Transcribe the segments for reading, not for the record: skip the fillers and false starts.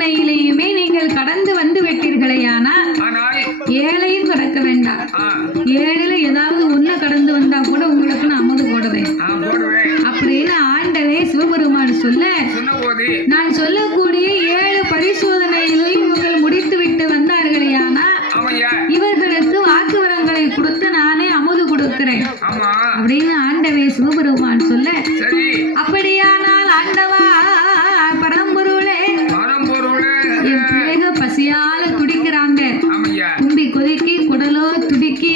பரிசோதனையிலேயுமே நீங்கள் கடந்து வந்து விட்டீர்களேயானா ஏழையும் கடக்க வேண்டாம். ஏழில் ஏதாவது ஒண்ணு கடந்து வந்தா கூட உங்களுக்கு நான் அமுது போடுவேன் அப்படின்னு ஆண்டவே சிவபெருமான் சொல்ல, நான் சொல்லக்கூடிய 7 பரிசோதனைகளையும் இவர்கள் முடித்து விட்டு வந்தார்களேயானா இவர்களுக்கு வாக்குவரங்களை கொடுத்து நானே அமுது கொடுக்கிறேன் அப்படின்னு ஆண்டவே சிவபெருமான் சொல்ல, அப்படியானால் ஆண்டவா பரம்பொருளே, என் பிள்ளைகள் பசியால துடிக்கிறாங்க, தும்பி கொதிக்கி குடலோ துடிக்கி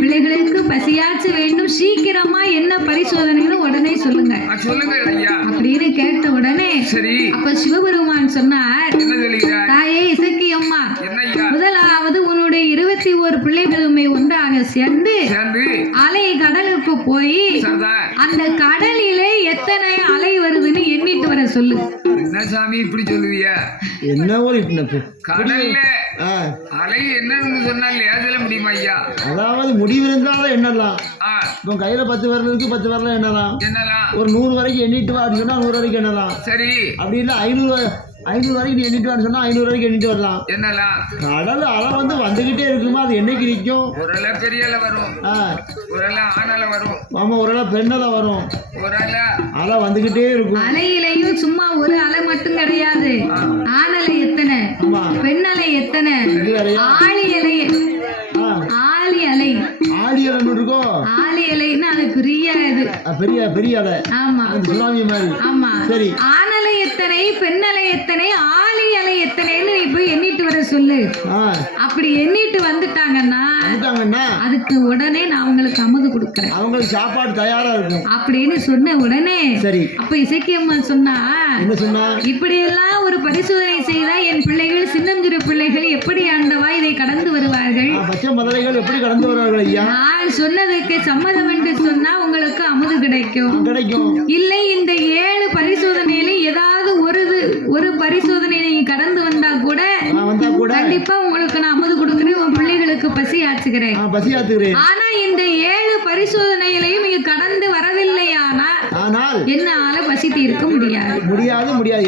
பிள்ளைகளுக்கு பசியாச்சு வேண்டும், சீக்கிரமா என்ன பரிசோதனைன்னு உடனே சொல்லுங்க அப்படின்னு கேட்ட உடனே அப்ப சிவபெருமான் சொன்னார், தாயே இசக்கி அம்மா, முதலாவது உன்னுடைய 21 பிள்ளைகளுமே ஒன்றாக சேர்ந்து அலை கடலுக்கு போய் அந்த கடலிலே எத்தனை அலை வருதுன்னு எண்ணிட்டு வர சொல்லு. என்ன சாமி இப்படி சொல்லுவியா? என்ன ஒரு கடல்ல அலை என்னன்னு சொன்னால சொல்ல முடியுமா ஐயா? அதாவது முடிவு இருந்தாலும் எண்ணலாம். இப்போ கையில 10 விரல் இருக்கு, 10 விரல் எண்ணலாம். ஒரு 100 வரைக்கும் எண்ணிட்டு வா அப்படின்னு சொன்னா 100 வரைக்கும் எண்ணலாம். சரி. அப்படி இல்லை 500 வரைக்கும் நீ எண்ணிட்டு வான்னு சொன்னா 500 வரைக்கும் எண்ணிட்டு வரலாம். என்னலாம் கடல் அலை வந்துகிட்டே இருக்குமா, அது என்னைக்கு நிற்கும்? ஒரு அலை பெரிய அலை வரும், ஒரு அலை ஆணல வரும், ஆமா ஒரு அலை பெண்ணல வரும், ஒரு அலை வந்துகிட்டே இருக்கும். அலையிலையும் சும்மா ஒரு அலை மட்டும் கிடையாது, ஆணலை எத்தனை, பெண்ணலை எத்தனை, ஆழி அலை, ஆழி அலை, ஆழி அலை இருக்கும். ஆழி அலைன்னா அது பெரிய இது, பெரிய அலை. ஆமா சுனாமி மாதிரி. ஆமா. சரி. ஆணலை எத்தனை, பெண்ணலை எத்தனை, ஆழி அலை எத்தனைன்னு நீ போய் எண்ணிட்டு வர சொல்லு. அப்படி எண்ணிட்டு வந்துட்டாங்கன்னா அதுக்கு உடனே நான் உங்களுக்கு அமுது கொடுக்கறேன், அவங்களுக்கு சாப்பாடு தயாரா இருக்கும் அப்படின்னு சொன்ன உடனே சரி. அப்ப இசக்கியம்மா சொன்னா, என்ன சொன்னா, இப்படி எல்லாம் ஒரு பரிசோதனை செய்தா என் பிள்ளைகள், சின்னஞ்சிறு பிள்ளைகள் எப்படி ஆண்டவா இதை கடந்து வருவார்கள், பச்சை மதுரைகள் எப்படி கடந்து வருவார்கள் ஐயா? நான் சொன்னதுக்கு சம்மதம் என்று சொன்னா உங்களுக்கு அமுது கிடைக்கும். இல்லை இந்த 7 பரிசோதனையில ஏதாவது ஒரு பரிசோதனை நீங்க கடந்து வந்தா கூட கண்டிப்பா உங்களுக்கு நான் அமுது கொடுக்கிறேன், உன் பிள்ளைகளுக்கு பசி ஆச்சுக்கிறேன். ஆனா இந்த 7 பரிசோதனைகளையும் நீங்க கடந்து வரவில்லையானா என்னால பசி தீர்க்க முடியாது.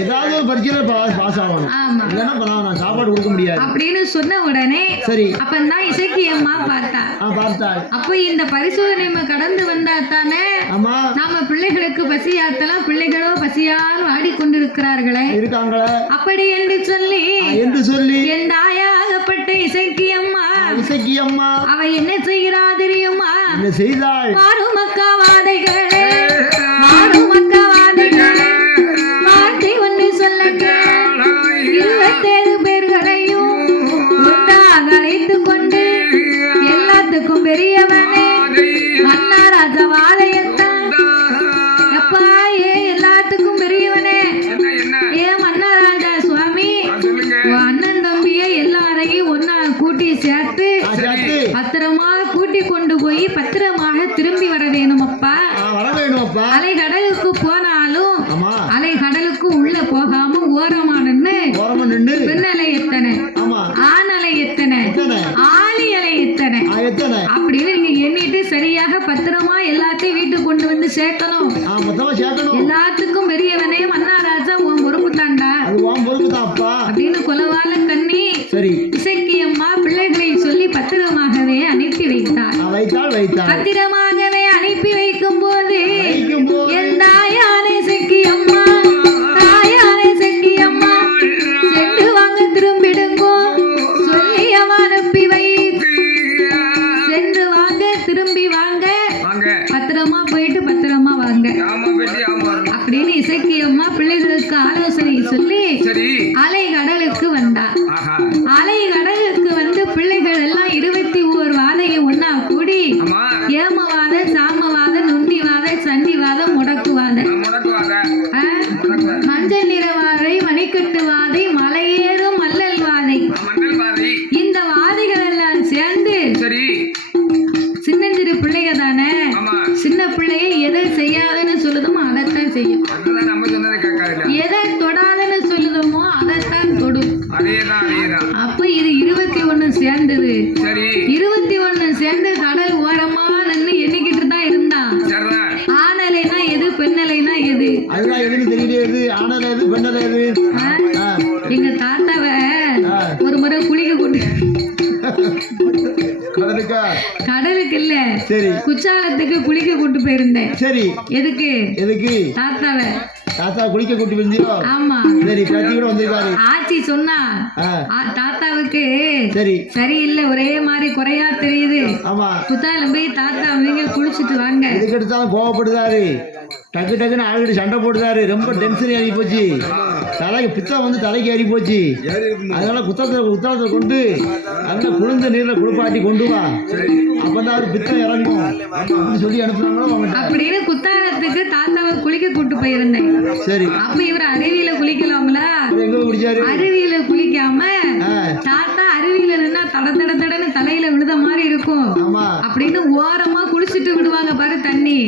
ஏதாவது ஒரு பரீட்சையில பாஸ் ஆகணும். இல்லன்னா நான் சாப்பாடு கொடுக்க முடியாது அப்படின்னு சொன்ன உடனே சரி. அப்பதான் இசக்கியம்மா பார்த்தா, அப்ப இந்த பரிசோதனை கடந்து வந்தா தானே நாம பிள்ளைகளுக்கு பசி ஆத்தலாம், பிள்ளைகளோ பசியால் வாடிக்கொண்டிருக்கிறார்களே இருக்காங்களே அப்படி என்று சொல்லி என் தாயாகப்பட்ட இசக்கியம்மா அவ என்ன செய்கிறா தெரியுமா? என்ன செய்தாள்? மாறுமக்கா வாதைகளே, மாறுமக்கா வாதைகளே, வார்த்தை ஒன்று சொல்லுங்க, 27 பேர்களையும் ஒன்றாக அழைத்துக் கொண்டு எல்லாத்துக்கும் பெரியவனே மன்னாராஜா வாதையத்தான், எப்பா எல்லாத்துக்கும் பெரியவனே ஏ மன்னாராஜா சுவாமி, அண்ணன் தம்பிய எல்லாரையும் ஒன்னா கூட்டி சேர்த்து பத்திரமா கூட்டி கொண்டு போய் பத்திரமாக திரும்பி வர வேணும் அப்பா. அலை கடலுக்கு போனாலும் அலை கடலுக்கு உள்ள போகாம ஓரமா நின்று பெண்ணலை எத்தனை, ஆணலை எத்தனை, ஆளி அலை எத்தனை அப்படின்னு நீங்க எண்ணிட்டு சரியாக பத்திரமா எல்லாத்தையும் வீட்டுக்கு கொண்டு வந்து சேர்க்கணும். எல்லாத்துக்கும் பெரியவனே மன்னாராஜா உன் பொறுப்பு தாண்டா அப்படின்னு கொலவால கண்ணி இசக்கியம்மா பிள்ளைகளை சொல்லி பத்திரமாகவே அனுப்பி வைத்தார். பத்திரமாகவே அனுப்பி வைக்கும் போது என் தாயானே இசக்கியம்மா, தாயானே இசக்கியம்மா சென்று வாங்க திரும்பிடுங்கோ சொல்லி அவ அனுப்பி வை, சென்று வாங்க திரும்பி வாங்க, பத்திரமா போயிட்டு பத்திரமா வாங்க அப்படின்னு இசக்கியம்மா பிள்ளைகளுக்கு ஆலோசனை சொல்லி அலை கடலுக்கு வந்தா. அலை கடலுக்கு வந்து பிள்ளைகள் எல்லாம் 21 வாதையை ஒன்னா கூடி ஏமவாத, சாமவாத, நுண்ணிவாத, சண்டிவாத, முடக்குவாத, மஞ்சள் நிறவாதை, மணிக்கட்டு வாதை, மலையேறும் மல்லல் வாதை, இந்த வாதைகள் எல்லாம் சேர்ந்து சின்னஞ்சிறு பிள்ளைக தானே, சின்ன பிள்ளைய எதை செய்யாதுன்னு சொல்லுதமோ அதைத்தான் செய்யும், எதை தொடாதுன்னு சொல்லுதமோ அதைத்தான் தொடும். அப்ப இது 21 சேர்ந்தது. 21 சேர்ந்து கடல் ஓரமா நின்று எண்ணிக்கிட்டு தான் இருந்தான். ஆணலைனா எது, பெண்ணலைனா எது, எங்க இருக்குல்ல சரி குற்றாலத்துக்கு குளிக்க கூட்டு போயிருந்தேன். சரி எதுக்கு? எதுக்கு? தாத்தாவை. தாத்தா குளிக்க கூட்டி போயிருந்தியோ? ஆமா. சரி பேத்தி கூட வந்திருக்காரு. ஆச்சி சொன்னா தாத்தாவுக்கு சரி சரியில்லை, ஒரே மாதிரி குறையா தெரியுது. ஆமா குத்தாலம் போய் தாத்தா அவங்க குளிச்சுட்டு வாங்க. எதுக்கு எடுத்தாலும் கோவப்படுதாரு, டக்கு டக்குன்னு ஆளுகிட்டு சண்டை போடுதாரு, ரொம்ப டென்ஷன் ஏறி போச்சு, தலைக்கு பித்தம் வந்து தலைக்கு ஏறி போச்சு. அதனால குத்தாலத்தை கொண்டு அந்த குளிர்ந்த நீர்ல குளிப்பாட்டி கொண்டு வா, அப்பதான் அவர் பித்தம் இறங்கும் அப்படின்னு சொல்லி அனுப்புனாங்களோ அப்படின்னு குத்தாலத்துக்கு தாத்தாவை குளிக்க கூட்டு போயிருந்தேன். சரி அப்ப இவர் அருவியில குளிக்கலாம்ல, எங்க குடிச்சாரு? அருவியில குளிக்காம தாத்தா அருவியில நின்னா தட தட தடன்னு தலையில விழுத மாதிரி இருக்கும் அப்படின்னு ஓரமா குளிச்சுட்டு விடுவாங்க பாரு தண்ணி.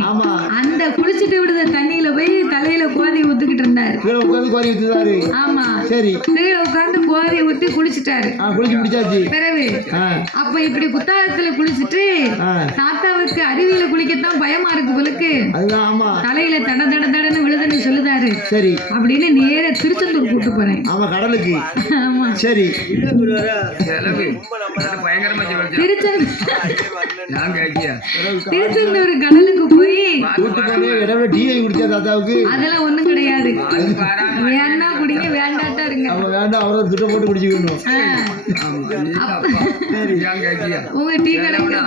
அந்த குளிச்சுட்டு விடுத தண்ணியில போய் தலையில கோதி ஊத்துக்கிட்டு இருந்தாரு. ஆமா சரி கீழே உட்கார்ந்து கோதி ஊத்தி குளிச்சுட்டாரு. குளிச்சு முடிச்சாச்சு. பிறகு அப்ப இப்படி குத்தாலத்துல குளிச்சுட்டு தாத்தாவுக்கு அருவியில குளிக்கத்தான் பயமா இருக்கு போலுக்கு, தலையில தட தட தடன்னு விழுதுன்னு சொல்லுதாரு. சரி அப்படின்னு நேர திருச்செந்தூர் கூட்டு போறேன். ஆமா கடலுக்கு. ஆமா சரி திருச்செந்தூர் கடலுக்கு போய் அதெல்லாம் ஒண்ணும் கிடையாது, வேணா குடிங்க வேண்டாட்டா இருங்க, உங்க டீ கணக்கு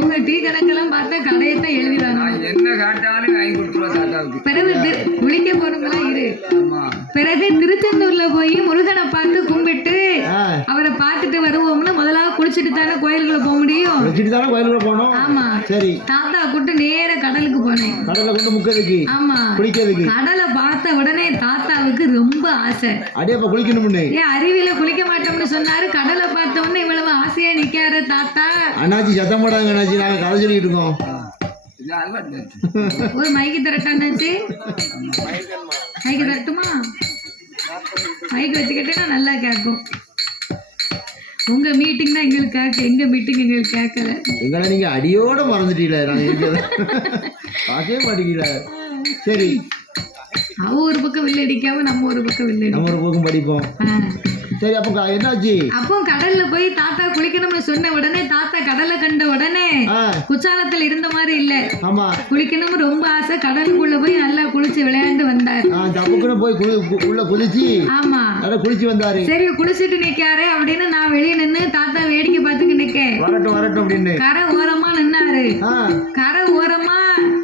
உங்க டீ கணக்கெல்லாம் பார்த்தா கடையத்தான் எழுதிடாங்க. பிறகு குளிக்க போறவங்களா இரு. பிறகு திருச்செந்தூர்ல போய் முருகனை பார்த்து கும்பிட்டு அவரை பார்த்துட்டு வருவோம்னு முதலாவது குளிச்சுட்டு தானே கோயிலுக்குள்ள போக முடியும். ஆமா சரி தாத்தா கூட்டு நேர கடலுக்கு போனேன். கடலை கொண்டு முக்கிறதுக்கு. ஆமா குளிக்கிறதுக்கு. கடலை பார்த்த உடனே தாத்தாவுக்கு ரொம்ப ஆசை, குளிக்கணும்னு. ஏன் அருவியில குளிக்க மாட்டோம்னு சொன்னாரு, கடலை பார்த்த உடனே இவ்வளவு ஆசையா நிக்காரு தாத்தா. அண்ணாச்சி சத்தம் போடாங்க அண்ணாச்சி, நாங்க கதை சொல்லிட்டு இருக்கோம். ஒரு மைக்கு தரட்டாச்சு, மைக்கு தரட்டுமா? மைக் வச்சுக்கிட்டேன்னா நல்லா கேட்கும். உங்க மீட்டிங் தான் எங்களுக்கு கேட்க, எங்க மீட்டிங் எங்களுக்கு கேட்கல. எங்களை நீங்க அடியோட மறந்துட்டீங்களா? நாங்க பார்க்கவே மாட்டீங்களா? சரி அவ ஒரு பக்கம் வில்ல அடிக்காம நம்ம ஒரு பக்கம் வில்ல நம்ம ஒரு பக்கம் படிப்போம். சரி அப்ப என்னாச்சு? அப்போ கடல்ல போய் தாத்தா குளிக்கணும்னு சொன்ன உடனே தாத்தா கடலை கண்ட உடனே குற்றாலத்துல இருந்த மாதிரி இல்ல, ஆமா குளிக்கணும் ரொம்ப ஆசை. கடலுக்குள்ள போய் நல்லா குளிச்சு விளையாண்டு வந்தாரு. போய் உள்ள குளிச்சு ஆமா குளிச்சு வந்தாரு. சரி குளிச்சுட்டு நிக்காரு அப்படின்னு நான் வெளியே நின்னு தாத்தா வேடிக்கை பார்த்துட்டு நிக்கேன். வரட்டும் வரட்டும் அப்படின்னு கரை ஓரமா நின்னாரு. கரை ஓரமா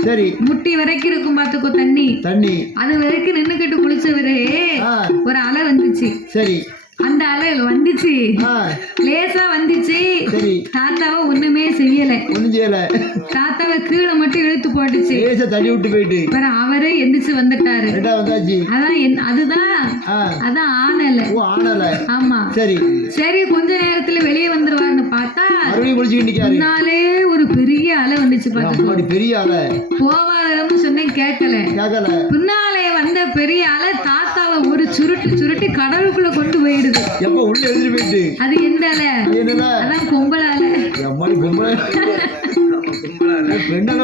சரி முட்டி வரைக்கும் இருக்கும் பாத்துக்கோ தண்ணி தண்ணி, அது வரைக்கும் நின்னுக்கிட்டு குளிச்சவரு ஒரு அலை வந்துச்சு. சரி அந்த அலை வந்துச்சு, லேசா வந்துச்சு. தாத்தாவை ஒண்ணுமே செய்யல, தாத்தாவை கீழே மட்டும் இழுத்து போட்டுச்சு, தள்ளி விட்டு போயிட்டு அவரே எந்திரிச்சு வந்துட்டாரு. அதான் ஆனல. ஆமா சரி சரி கொஞ்ச நேரத்துல வெளியே வந்துருவாருன்னு பார்த்தா முன்னாலே ஒரு பெரிய அலை வந்துச்சு. பார்த்து பெரிய அலை போவாதன்னு சொன்னேன், கேட்கல. பின்னாலே வந்த பெரிய அலை தாத்தாவை ஒரு சுருட்டி கடலுக்குள்ள கொண்டு போயிடுது. உள்ள எழுதி போயிட்டு அது எந்த அலை? அதான் பொம்பளை அலை.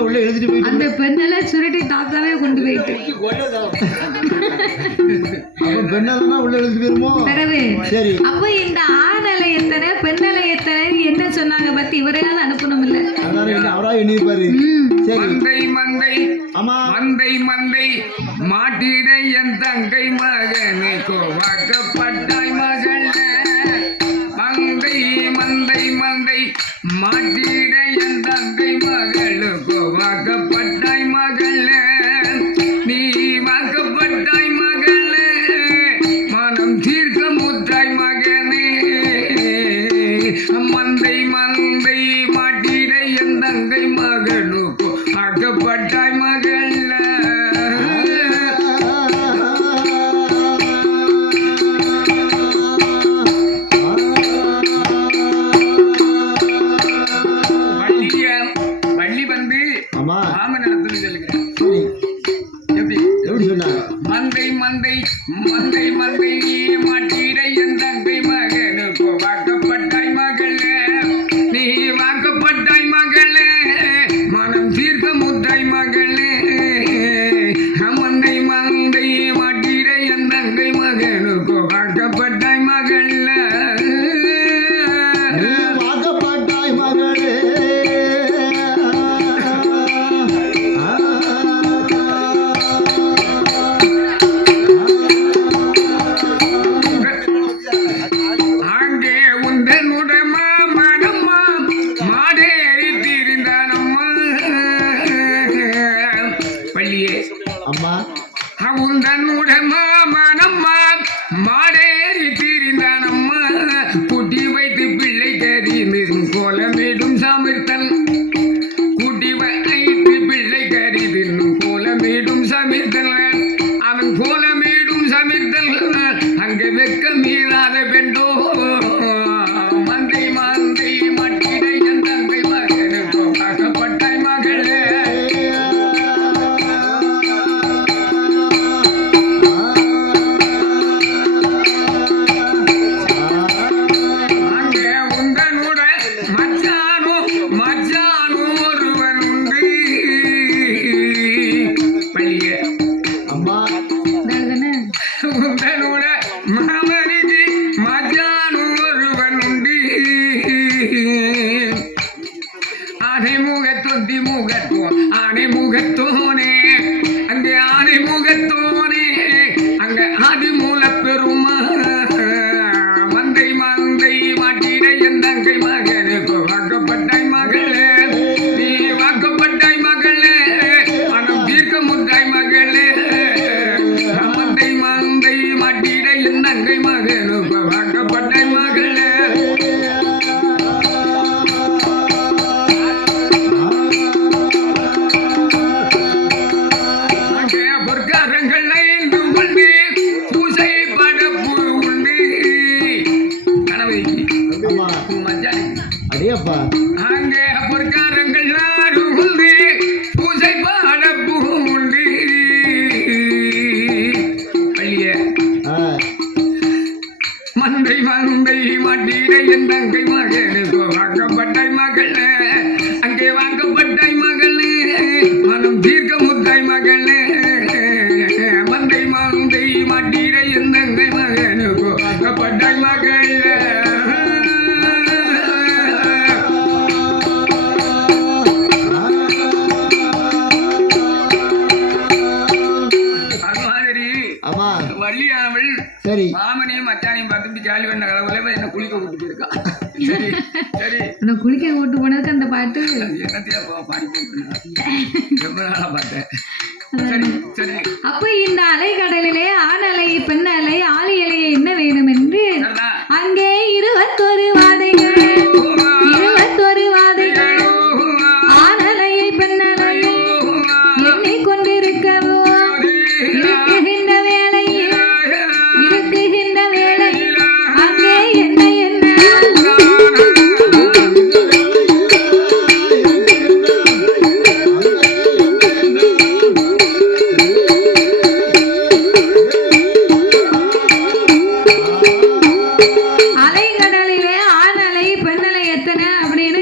உள்ள எழுதிட்டு போயிட்டு அந்த பெண்ணால சுருட்டி தாத்தாவே கொண்டு போயிட்டு உள்ள எழுதி போயிருமோ. சரி அப்ப இந்த ஆணலை எத்தனை பெண்ணலை எத்தனை என்ன சொன்னாங்க பத்தி இவரையாவது அனுப்பணும் இல்ல, அவரா எண்ணிருப்பாரு. மந்தை மந்தை ஆமா மந்தை மந்தை மாட்டிட என் தங்கை மகனை கோவாக்கப்பட்டாய் மகள். மந்தை மந்தை மந்தை மாட்டிட என் தங்கை மகள் கோவாக்கப்பட்டாய் மகள். நீ வாக்கப்பட்டாய் மகள், மனம் தீர்க்க முத்தாய் மகனே. மந்தை மந்தை மாட்டிட என் தங்கை மகளுக்கு ஆக்கப்பட்டாய் மகள். வள்ளி வந்து மாமன் இடத்துல சொல்லுகிறேன். எப்படி சொன்னாங்க? மந்தை மந்தை மந்தை மந்தை நீ மாட்டிட என் தங்கை மகனுக்கு வாக்கப்பட்டாய் மகள். நீ வாக்கப்பட்டாய் மகள், மனம் தீர்க்க முத்தாய் மகள். மந்தை மந்தை மாட்டிட என் தங்கை மகனுக்கு வாக்கப்பட்டாய் மகள். வாக்கப்பட்டாய் மகளே அங்கே வெக்க மீறாத பெண்டோ மந்தை மந்தை மட்டிடை என் தங்கை மகனுக்கோ வாக்கப்பட்டாய் மகளே அங்கே உந்தனுட மச்சானோ மச்சானோ ஒருவன் உண்டு பள்ளியே அம்மா தானே உந்தனுட மாமனிக்கு மச்சானோ ஒருவன் உண்டு ஆனை முகத்தொந்தி முகத்தோ ஆனை முகத்தோனே அங்கே ஆனை முகத்தோனே அங்க ஆதி மூல பெருமா மந்தை மந்தை மாட்டிட என் தங்கை மகனுக்கு வாக்கப்பட்டாய் மகளே நீ வாக்கப்பட்டாய் மகளே மனம் தீர்க்க முத்தாய் மகளே மந்தை மந்தை மாட்டிட என் தங்கை மகனுக்கு வாக்கப்பட்டாய் மகளே அங்கே பொற்காரங்கள் ஐந்து உண்டு பூசை படப்பு உண்டு கணவைக்கு அம்மா மச்சானுக்கு அடியப்பா அங்கே பொற்காரங்கள் ஆறு உண்டு பூசை படப்பு உண்டு பள்ளியே மந்தை மந்தை மாட்டிட என் தங்கை மகனுக்கு வாக்கப்பட்டாய் மகளே அங்கே வாக்கப்பட்டாய் மகளே மனம் தீர்க்க முத்தாய் மகளே மந்தை மந்தை மாட்டிட என் தங்கை மகனுக்கு வாக்கப்பட்டாய் மகளே அது மாதிரி அம்மா வள்ளியானவள் சரி மாமனையும் மச்சானையும் பார்த்து ஜாலி பண்ண கலவுல என்ன குளிக்க விட்டுட்டு இருக்கா சரி சரி உன்னை குளிக்க ஓட்டு போனதுக்கு அந்த பாட்டு என்னத்தையா பாடி ரொம்ப நாளா பார்த்தேன் சரி சரி அப்ப இந்த அலைக்கடலிலே ஆண் அலை பெண் அலை ஆழி அலையை என்ன வேணும் என்று சரிதான் அங்கே 21 வாதைகள் 21 வாதைகள் ஆண் அலையை பெண் அலையை எண்ணிக்கொண்டிருக்கவோ இருக்குகின்ற வேளையில் அங்கே என்ன என்ன அலைக்கடலிலே ஆண் அலை பெண் அலை எத்தனை அப்படின்னு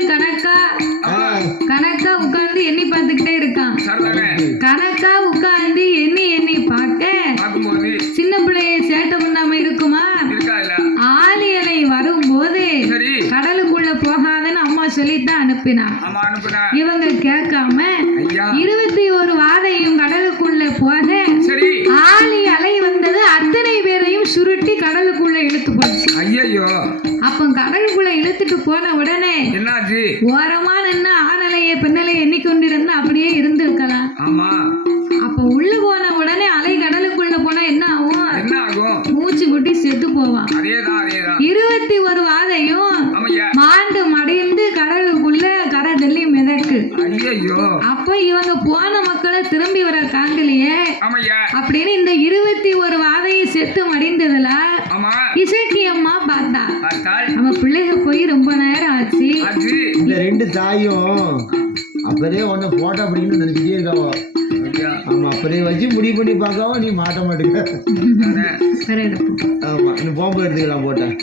கணக்கா உட்கார்ந்து எண்ணி பார்த்துக்கிட்டே இருக்கான். சரிதானே கணக்கா உட்கார்ந்து எண்ணி எண்ணி பார்க்க பார்க்கும்போது சின்ன பிள்ளைய சேட்டை பண்ணாம இருக்குமா? இருக்காதுல்ல ஆழி அலை வரும்போது சரி கடலுக்குள்ள போகாதன்னு அம்மா சொல்லித்தான் அனுப்பினா. ஆமா அனுப்புனா இவங்க கேட்காம ஐயா 21 வாதையும் கடலுக்குள்ள போக சரி ஆழி அலை வந்தது அத்தனை பேரையும் சுருட்டி கடலுக்குள்ள இழுத்து போச்சு. ஐயையோ அப்ப கடலுக்குள்ள இழுத்துட்டு போன உடனே என்னாச்சு ஓரமா நின்று ஆணலையை பெண்ணலையை எண்ணிக்கொண்டிருந்தா அப்படியே இருந்திருக்கலாம். ஆமா அப்ப உள்ள போன உடனே அலை கடலுக்குள்ள போனா என்ன ஆகும்? என்ன ஆகும் மூச்சு குட்டி செத்து போவான். அதேதான் அதேதான் 21 வாதையும் ஆமையா மாண்டு மடிந்து கடலுக்குள்ள கரை தள்ளி மிதக்கு. ஐயையோ அப்ப இவங்க போன மக்களை திரும்பி வர காங்கலையே ஆமையா அப்படின்னு இந்த 21 வாதையை செத்து மடிந்ததுல ஆமா இசைக்கு அம்மா பார்த்தா பார்த்தால் நம்ம பிள்ளைங்க போய் ரொம்ப நேரம் ஆச்சு. அது இந்த ரெண்டு தாயும் அப்பறே ஒன்று போட்டோ பிடிக்கணும்னு நினச்சிட்டே இருக்காவோ. ஐயா ஆமாம் அப்பறே வச்சு முடிவு பண்ணி பார்க்காவோ நீ மாட்ட மாட்டேங்க. தானே. சரி எடுப்போம். ஆமாம் இன்னும் போம்பு எடுத்துக்கலாம் போட்டேன்.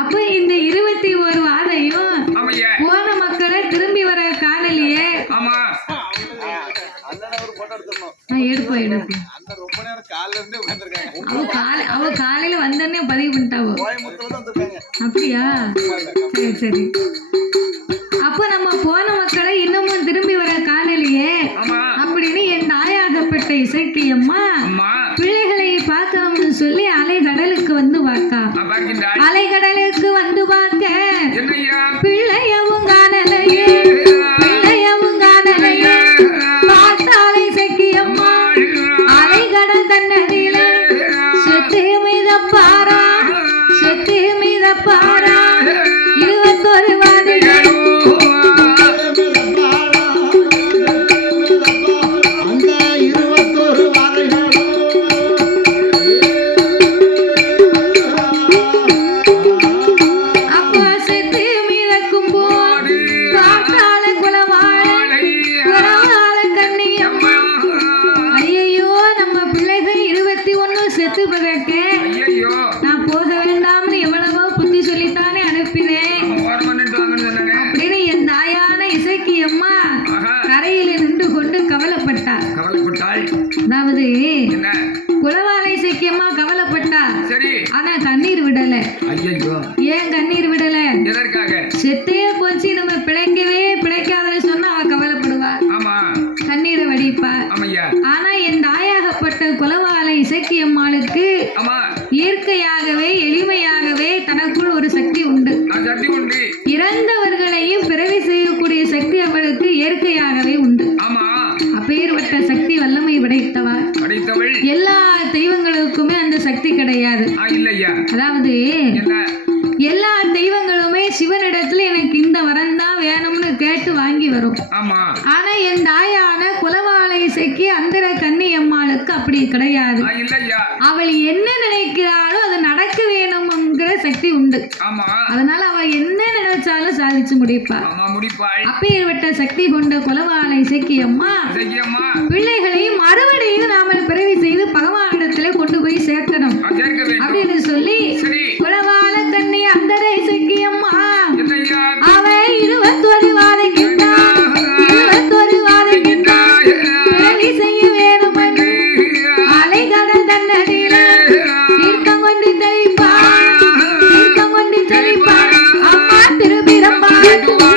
அப்ப இந்த 21 வாதையும் ஆமையா போன மக்களை திரும்பி வர காணலையே. ஆமா எடுப்போம் அவ காலையில வந்தோடனே பதிவு பண்ணிட்டாவோ. அப்படியா? சரி சரி. அப்ப நம்ம போன மக்களை இன்னமும் திரும்பி வர காணலையே ஆமா அப்படின்னு என் தாயாகப்பட்ட இசைக்கு அம்மா அம்மா பிள்ளைகளை பார்க்காமனு சொல்லி அலை கடலுக்கு வந்து பார்க்கா. பார்க்கின்றாள் அலை கடலுக்கு வந்து பார்க்க என்னையா பிள்ளையவும் காணலையே பிள்ளையவும் காணலையே. பார்த்தாலை சக்கியம்மா அலைகடல் தன்னதில செத்து மிதப்பாரா செத்து மிதப்பாரா 21 வாதைகள் அந்த 21 வாதைகளும் ஐயோ நான் போக வேண்டாம்னு எவ்வளவோ புத்தி சொல்லித்தானே அனுப்பினேன் ஓரம் பண்ணிட்டு வாங்கன்னு சொன்னாங்க. அப்படின்னு என் தாயான இசைக்கு அம்மா ஆஹா கரையில நின்று கொண்டு கவலைப்பட்டார். கவலைப்பட்டாள். அதாவது என்ன குலவாலை இசைக்கு அம்மா கவலைப்பட்டார். சரி ஆனா கண்ணீர் விடல. ஐயோ ஏன் கண்ணீர் விடல? எதற்காக? செத்தே போச்சு நம்ம பிழைக்காதுன்னு சொன்னா அவ கவலைப்படுவா, ஆமா கண்ணீரை வடிப்பார். ஆமையா ஆனா என் தாயாகப்பட்ட குலவாலை இசைக்கு அம்மாளுக்கு ஆமா இயற்கையாகவே எளிமையாகவே தனக்குள் ஒரு சக்தி உண்டு. நான் சக்தி உண்டு. இறந்தவர்களையும் பிறவி செய்யக்கூடிய சக்தி அவளுக்கு இயற்கையாகவே உண்டு. ஆமா அப்பேற்பட்ட சக்தி வல்லமை படைத்தவர். படைத்தவள். எல்லா தெய்வங்களுக்குமே அந்த சக்தி கிடையாது. இல்லையா? அதாவது என்ன? எல்லா தெய்வங்களுமே சிவனிடத்துல எனக்கு இந்த வரம் தான் வேணும்னு கேட்டு வாங்கி வரும். ஆமா ஆனா என் தாயான குலவாலை இசைக்கு அந்தர கன்னி அம்மாளுக்கு அப்படி கிடையாது. இல்லையா? அவள் என்ன நினைக்கிறாளோ அது நடக்க வேணும்ங்கிற சக்தி உண்டு. ஆமா அதனால அவ என்ன நினைச்சாலும் சாதிச்சு முடிப்பாள். ஆமா முடிப்பாள். அப்பேற்பட்ட சக்தி கொண்ட குலவாலை இசைக்கு அம்மா இசைக்கு அம்மா பிள்ளைகளையும் மறுபடியும் நாம பிறவி செய்து பகவானிடத்துல கொண்டு போய் சேர்க்கணும் சேர்க்க வேண்டும். அப்படின்னு சொல்லி சரி குலவால கண்ணி அந்தர இசைக்கு அம்மா என்னையா? அவ 21 வாதைக்கிட்டா 21 வாதைக்கிட்டா பிறவி செய்ய வேணும் என்று அலைகடல் தன்னடியில தீர்க்கம் கொண்டு தெளிப்பார், தீர்க்கம் கொண்டு தெளிப்பார் அம்மா திருப்பிரம்பாள். அம்மா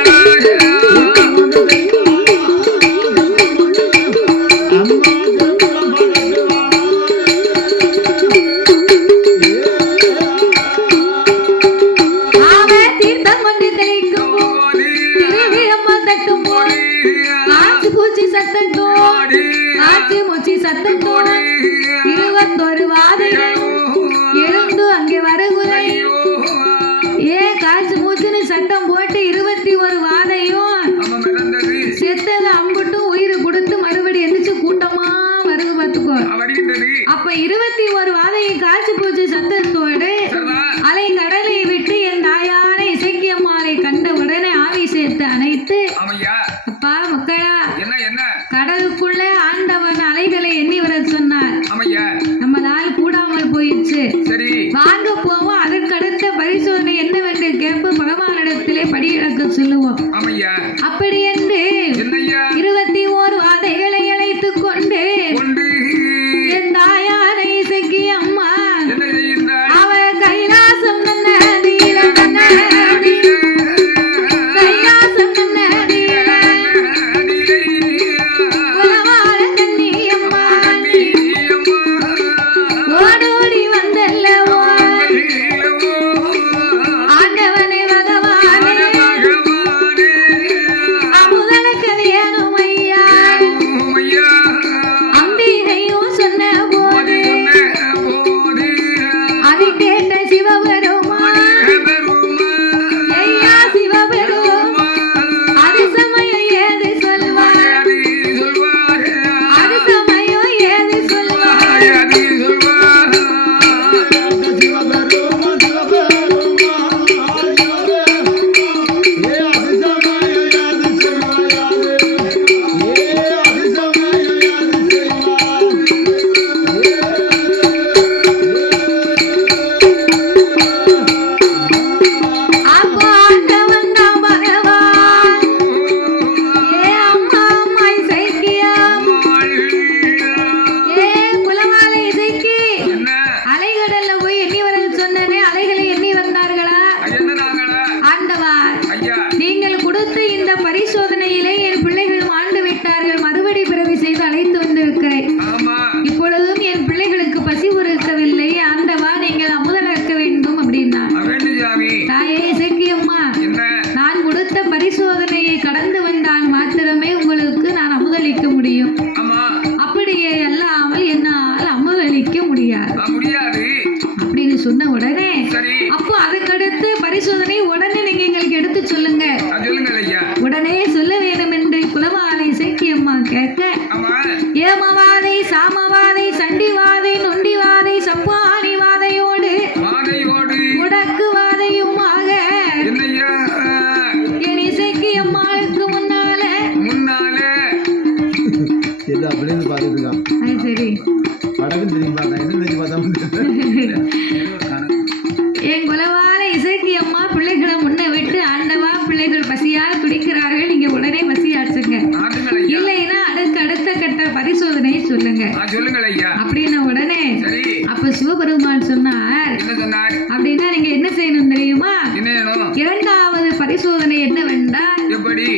சிவபெருமான் சொன்னார் என்ன சொன்னார்? அப்படின்னா நீங்க என்ன செய்யணும் தெரியுமா? என்ன வேணும்? இரண்டாவது பரிசோதனை என்னவென்றால், எப்படி?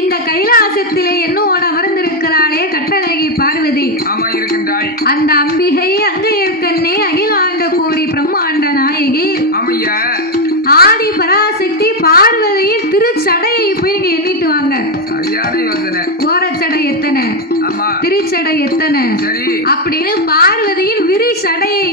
இந்த கைலாசத்திலே என்னோட அமர்ந்திருக்கிறாளே கட்டழகி பார்வதி, ஆமா இருக்கின்றாய். அந்த அம்பிகை அங்கையற்கண்ணே அகிலாண்ட கோடி பிரம்மாண்ட நாயகி ஆமையா. ஆதி பராசக்தி பார்வதியின் திருச்சடையை போய் நீங்க எண்ணிட்டு வாங்க. சரியான யோசனை. ஓரச்சடை எத்தனை, ஆமா திருச்சடை எத்தனை சரி. அப்படின்னு பார்வதியின் விரி சடையை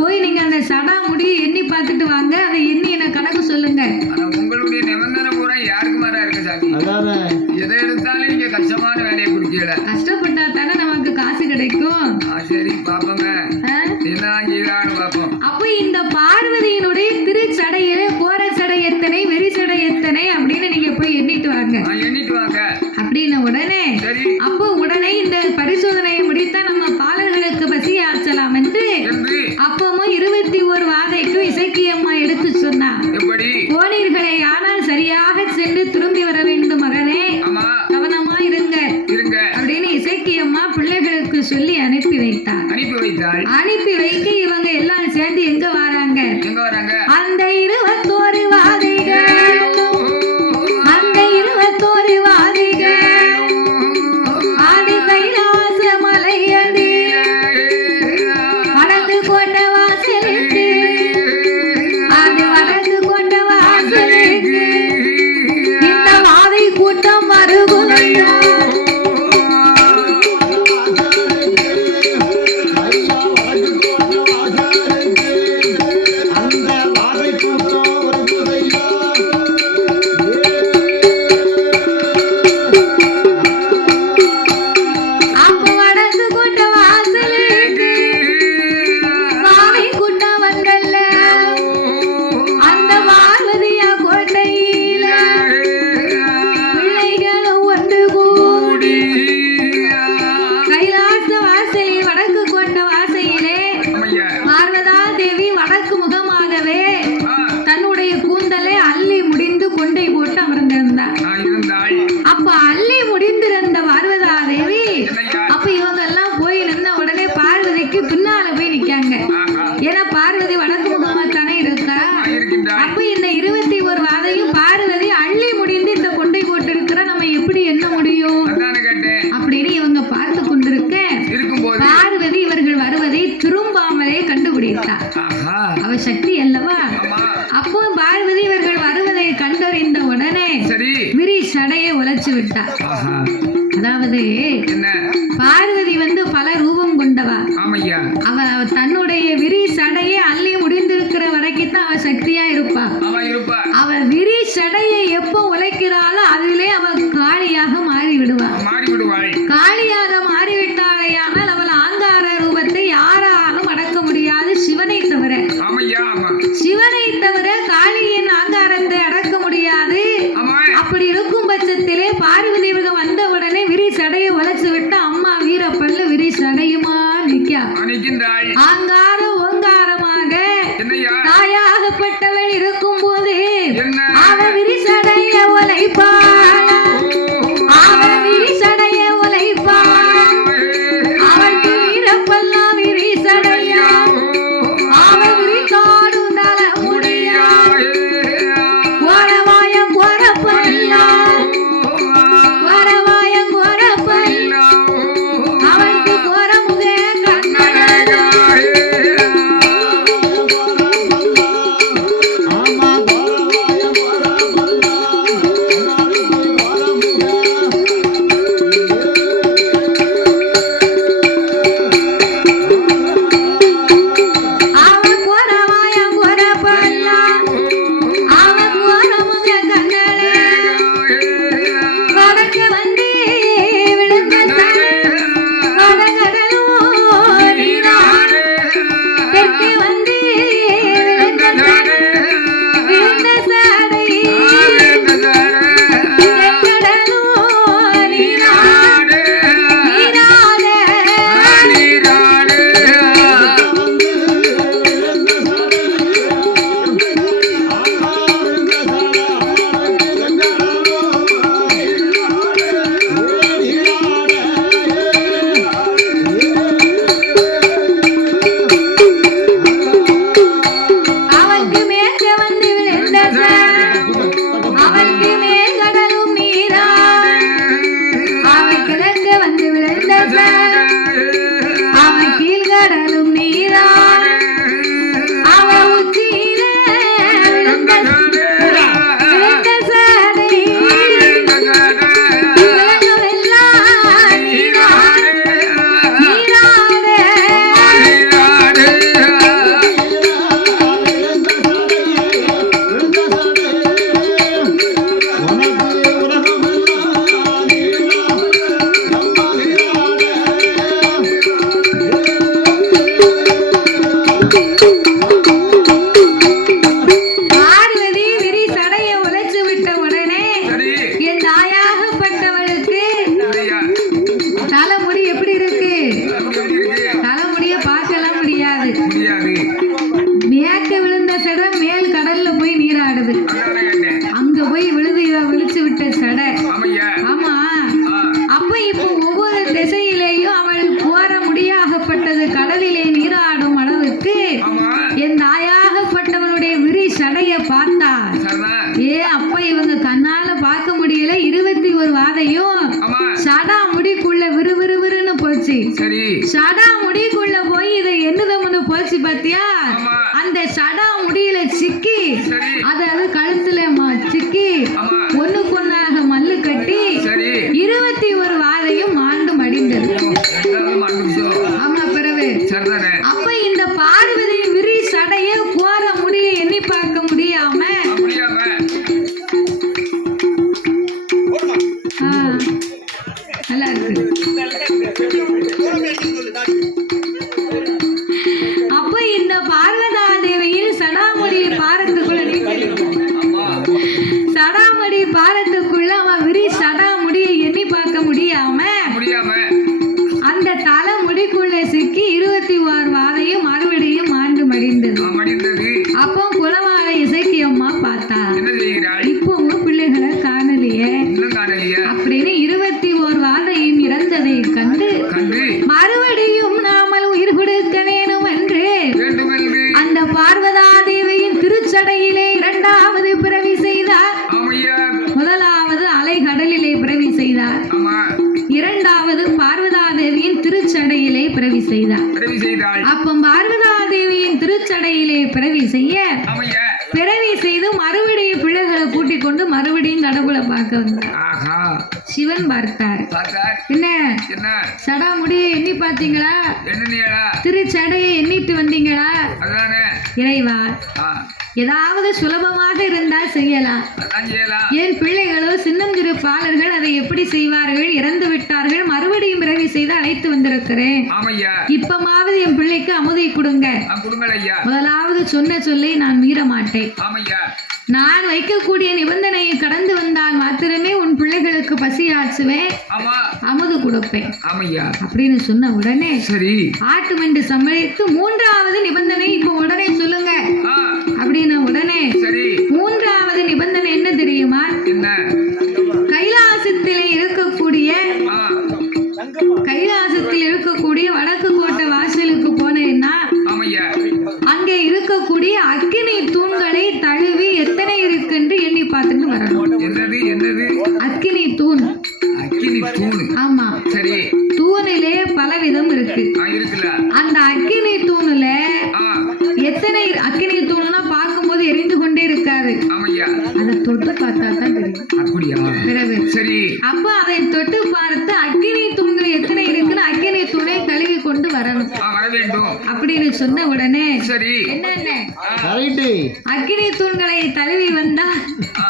போய் நீங்க அந்த சடா முடி எண்ணி பார்த்துட்டு வாங்க. அதை எண்ணி எனக்கு கணக்கு சொல்லுங்க. ஆனா உங்களுடைய நிபந்தனை பூரா யாருக்கு மாறா இருக்கு சாமி? அதானே எதை எடுத்தாலும் நீங்க கஷ்டமான வேலையை குடிக்கல. கஷ்டப்பட்டா தானே நமக்கு காசு கிடைக்கும். சரி பாப்போங்க ஆ? என்னதான் செய்யலான்னு பாப்போம். அப்போ இந்த பார்வதியினுடைய திருச்சடையில கோரச்சடை எத்தனை, வெறிச்சடை எத்தனை அப்படின்னு நீங்க போய் எண்ணிட்டு வாங்க. எண்ணிட்டு வாங்க அப்படின்னு உடனே சரி அப்போ உடனே இந்த பரிசோதனையை முடித்தா நம்ம பாலர்களுக்கு பசி ஆச்சலாம் என்று என்று அப்பவும் 21 வாதைக்கும் இசக்கியம்மா எடுத்து சொன்னா. எப்படி? போனீர்களே ஆனால் சரியாக சென்று திரும்பி வர வேண்டும் மகனே, ஆமா கவனமா இருங்க இருங்க அப்படின்னு இசக்கியம்மா பிள்ளைகளுக்கு சொல்லி அனுப்பி வைத்தார். அனுப்பி வைத்தாள். அனுப்பி வைக்க இவங்க எல்லாம் சேர்ந்து எங்க வராங்க? எங்க வராங்க? அந்த 21 வாதைகள், அந்த 21 வாதைகள் ஆதி கைலாச மலையடி வடக்கு கொண்ட வாசலுக்கு, அது வடக்கு கொண்ட வாசலுக்கு இந்த வாதை கூட்டம் வருகுதையா. அப்ப வடக்கு கொண்ட வாசலுக்கு வாதை கூட்டம் வந்தல்ல, அந்த பார்வதியா கோட்டையில பிள்ளைகளும் ஒன்று கூடி கைலாச வாசலில் வடக்கு கொண்ட வாசையிலே ஆமையா. பார்வதா தேவி வடக்கு முகமாகவே தன்னுடைய கூந்தலை அள்ளி முடிந்து கொண்டை போட்டு அமர்ந்திருந்தார். இருந்தாள். அப்ப அள்ளி முடிந்திருந்த பார்வதா தேவி என்னய்யா? அப்ப இவங்க எல்லாம் போய் நின்ன உடனே பார்வதிக்கு பின்னால போய் நிக்காங்க. ஆஹா. ஏன்னா பார்வதி வடக்கு முகமா தானே இருக்கா. இருக்கின்றாள். அப்ப இந்த 21 வாதையும் பார்வதி அள்ளி முடிந்து இந்த கொண்டை போட்டு இருக்கிற நம்ம எப்படி எண்ண முடியும் அதானே கேட்டேன். அப்படின்னு இவங்க பார்த்து கொண்டிருக்க இருக்கும்போது பார்வதி இவர்கள் வருவதை திரும்பாமலே கண்டுபிடித்தார். ஆஹா. அவ சக்தி அல்லவா. ஆமா அப்போ பார்வதி இவர்கள் வருவதை கண்டறிந்த உடனே சரி. விரி சடையை உழைச்சு விட்டார். ஆஹா. அதாவது என்ன? பார்வதி வந்து பல ரூபம் கொண்டவா. ஆமையா. அவ தன்னுடைய விரி சடையை அள்ளி முடிந்திருக்கிற வரைக்கும் தான் அவ சக்தியா இருப்பா. ஆமா இருப்பா. அவ விரி சடையை எப்போ உழைக்கிறாளோ அதிலே அவ காளியாக மாறி விடுவா. மாறி விடுவாள். காளியாக மாறிவிட்டாலேயானால் அவள் ஆங்கார ரூபத்தை யாராலும் அடக்க முடியாது, சிவனை தவிர. ஆமையா. ஆமா சிவனை தவிர காளியின் ஆங்காரத்தை அடக்க முடியாது. ஆமா. அப்படி இருக்கும் பட்சத்திலே பார்வதி இவங்க வந்த உடனே விரி சடையை உழைச்சு விட்டு அம்மா வீரப்பல்ல விரி சடையுமா நிக்கா. நிற்கின்றாள். ஆங்கார ஓங்காரமாக என்னய்யா? தாயாகப்பட்டவள் இருக்கும் போது என்ன? அவ விரி சடைய உழைப்பாள், அவ விரி சடைய உழைப்பாள், அவளுக்கு வீரப்பல்லாம் விரி சடையா, அவ விரித்தாடும் தல முடியா, கோரவாயம் கோரப்பல்லாம், கோரவாயம் கோரப்பல்லாம், அவளுக்கு கோரமுக கண்ணழகா. ஆமா முடியாது. மேற்க விழுந்த சடை மேல் கடல்ல போய் நீராடுது. அதானே கேட்டேன். அங்க போய் விழுது இவ விழிச்சு விட்ட சடை. ஆமையா. ஆமா. ஆ, அப்ப இப்போ ஒவ்வொரு திசையிலேயும் அவள் போற முடியாகப்பட்டது. கடலிலே நீராடும் அளவுக்கு ஆமா. என் தாயாகப்பட்டவனுடைய விரி சடைய பார்த்தா. சரிதான். அப்ப இவங்க கண்ணால பார்க்க முடியல. 21 வாதையும் ஆமா. சடா முடிக்குள்ள விறுவிறுவிறுன்னு போச்சு. சரி. சடா முடிக்குள்ள போய் இதை என்னதம்னு போச்சு பாத்தியா? ஆமா. அந்த சடா முடியில சிக்கி சரி. அது கழுத்துல சிக்கி ஆமா. ஒண்ணுக்கொன்னாக மல்லு கட்டி சரி. 21 வாதையும் மாண்டு மடிந்தது. ரெண்டாவது மாட்டுச்சோ. ஆமா பிறகு. சரிதானே. அப்ப இந்த பார்வதி விரி சடைய போற முடிய எண்ணி பார்க்க முடியாம முடியாம. ஆ, நல்லா இருக்கு. அப்ப இந்த பார்வதா தேவியில் சடாமுடியை பாரத்துக்குள்ள ஆமா. சடாமுடி பாரத்துக்குள்ள அவன் விரி சடாமுடியை எண்ணி பார்க்க முடியாம முடியாம. அந்த தலை முடிக்குள்ள சிக்கி 21 வாதையும் மறுபடியும் ஆண்டு மடிந்தது. மடிந்தது. அப்போ குலவாழ இசைக்கியம்மா பார்த்தா. என்ன செய்கிறாள்? இப்போ உங்க பிள்ளைகளை காணலையே இன்னும் காணலையா? அப்படின்னு 21 வாதையும் இறந்ததை கண்டு கண்டு மறுபடியும் நாமல் உயிர் கொடுக்க வேணும் என்று வேண்டுமென்று. அந்த பார்வதா தேவியின் திருச்சடையிலே 2வது பிறவி செய்தார். ஆமையா. முதலாவது அலைகடலிலே பிறவி செய்தார். ஆமா. 2வது பார்வதா தேவியின் திருச்சடையிலே பிறவி செய்தார். உதவி செய்தாள். அப்ப பார்வதா தேவியின் திருச்சடையிலே பிறவி செய்ய ஆமையா. பிறவி செய்து மறுபடியும் பிள்ளைகளை கூட்டிக் கொண்டு மறுபடியும் கடவுளை பார்க்க வந்தார். ஆஹா. சிவன் பார்த்தார். பார்த்தார். என்ன என்ன? சடா முடியை எண்ணி பார்த்தீங்களா? என்னனியடா? திருச்சடையை எண்ணிட்டு வந்தீங்களா? அதானே. இறைவா, ஆ, ஏதாவது சுலபமாக இருந்தால் செய்யலாம். அதான் செய்யலாம். என் பிள்ளைகளோ சின்னஞ்சிறு பாலர்கள், அதை எப்படி செய்வார்கள்? இறந்து விட்டார்கள். மறுபடியும் பிறவி செய்து அழைத்து வந்திருக்கிறேன். ஆமையா. இப்பமாவது என் பிள்ளைக்கு அமுதை கொடுங்க. கொடுங்கள் ஐயா. முதலாவது சொன்ன சொல்லை நான் மீற மாட்டேன். ஆமையா. நான் வைக்கக்கூடிய நிபந்தனையை கடந்து வந்தால் மாத்திரமே உன் பிள்ளைகளுக்கு பசி ஆச்சுவேன், ஆமா. அமுது கொடுப்பேன் ஆமையா. அப்படின்னு சொன்ன உடனே சரி. ஆட்டு மண்டு சம்மதித்து 3வது நிபந்தனை இப்ப உடனே சொல்லுங்க ஆ, அப்படின்னு உடனே சரி. 3வது நிபந்தனை என்ன தெரியுமா? என்ன? கைலாசத்திலே இருக்கக்கூடிய ஆ, கைலாசத்தில் இருக்கக்கூடிய வடக்கு கோட்டை வாசலுக்கு போனேன்னா ஆமையா. அங்கே இருக்கக்கூடிய அக்கினி தூண்களை தழுவி எத்தனை இருக்குன்னு எண்ணி பார்த்துட்டு வரணும். என்னது? என்னது? அக்கினி தூண். அக்கினி தூணு. ஆமா. சரி. தூணிலே பலவிதம் இருக்கு. இருக்குல்ல. அந்த அக்கினி தூணுல ஆ, எத்தனை அக்கினி தூண்னா பார்க்கும்போது எரிந்து கொண்டே இருக்காது. ஆமையா. அதை தொட்டு பார்த்தா தான் தெரியும். அப்படியா? பிறகு சரி. அப்ப அதை தொட்டு பார்த்து அக்கினி தூண்கள் எத்தனை இருக்குன்னு அக்கினி தூணை கழுவி கொண்டு வரணும் வர வேண்டும் அப்படின்னு சொன்ன உடனே சரி. என்னென்ன ரைட்டு. அக்கினி தூண்களை தழுவி வந்தா ஆ,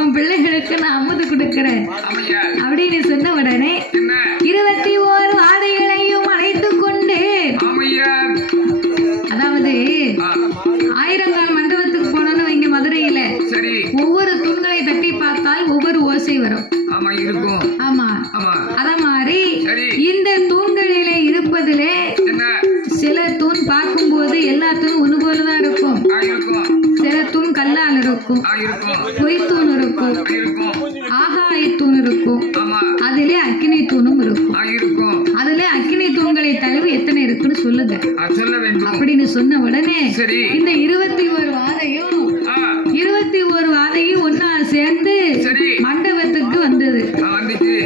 உன் பிள்ளைகளுக்கு நான் அமுது கொடுக்கிறேன் ஆமையா. அப்படின்னு சொன்ன உடனே என்ன? 21 வாதைகளையும் அழைத்து கொண்டு, ஆமையா. அதாவது ஆ, 1000 மண்டபத்துக்கு போனோம்னு வைங்க மதுரையில, சரி. ஒவ்வொரு தூண்களை தட்டி பார்த்தால் ஒவ்வொரு ஓசை வரும். ஆமா இருக்கும். ஆமா. ஆமா. அத மாதிரி சரி. இந்த தூண்களிலே இருப்பதிலே என்ன? சில தூண் பார்க்கும்போது எல்லா தூணும் ஒண்ணு போலதான் இருக்கும். இருக்கும். சில தூண் கல்லால் இருக்கும், இருக்கும். பொய் தூண் இருக்கும், இருக்கும். ஆகாய தூண் இருக்கும், ஆமா. அதிலே அக்கினி தூணும் இருக்கும். இருக்கும். அதுல அக்கினி தூண்களை தழுவி எத்தனை இருக்குன்னு சொல்லுங்க சொல்ல வேண்டும் அப்படின்னு சொன்ன உடனே சரி. இந்த 21 வாதையும் ஆ, 21 வாதையும் ஒன்னா சேர்ந்து சரி. மண்டபத்துக்கு வந்தது. வந்துச்சு.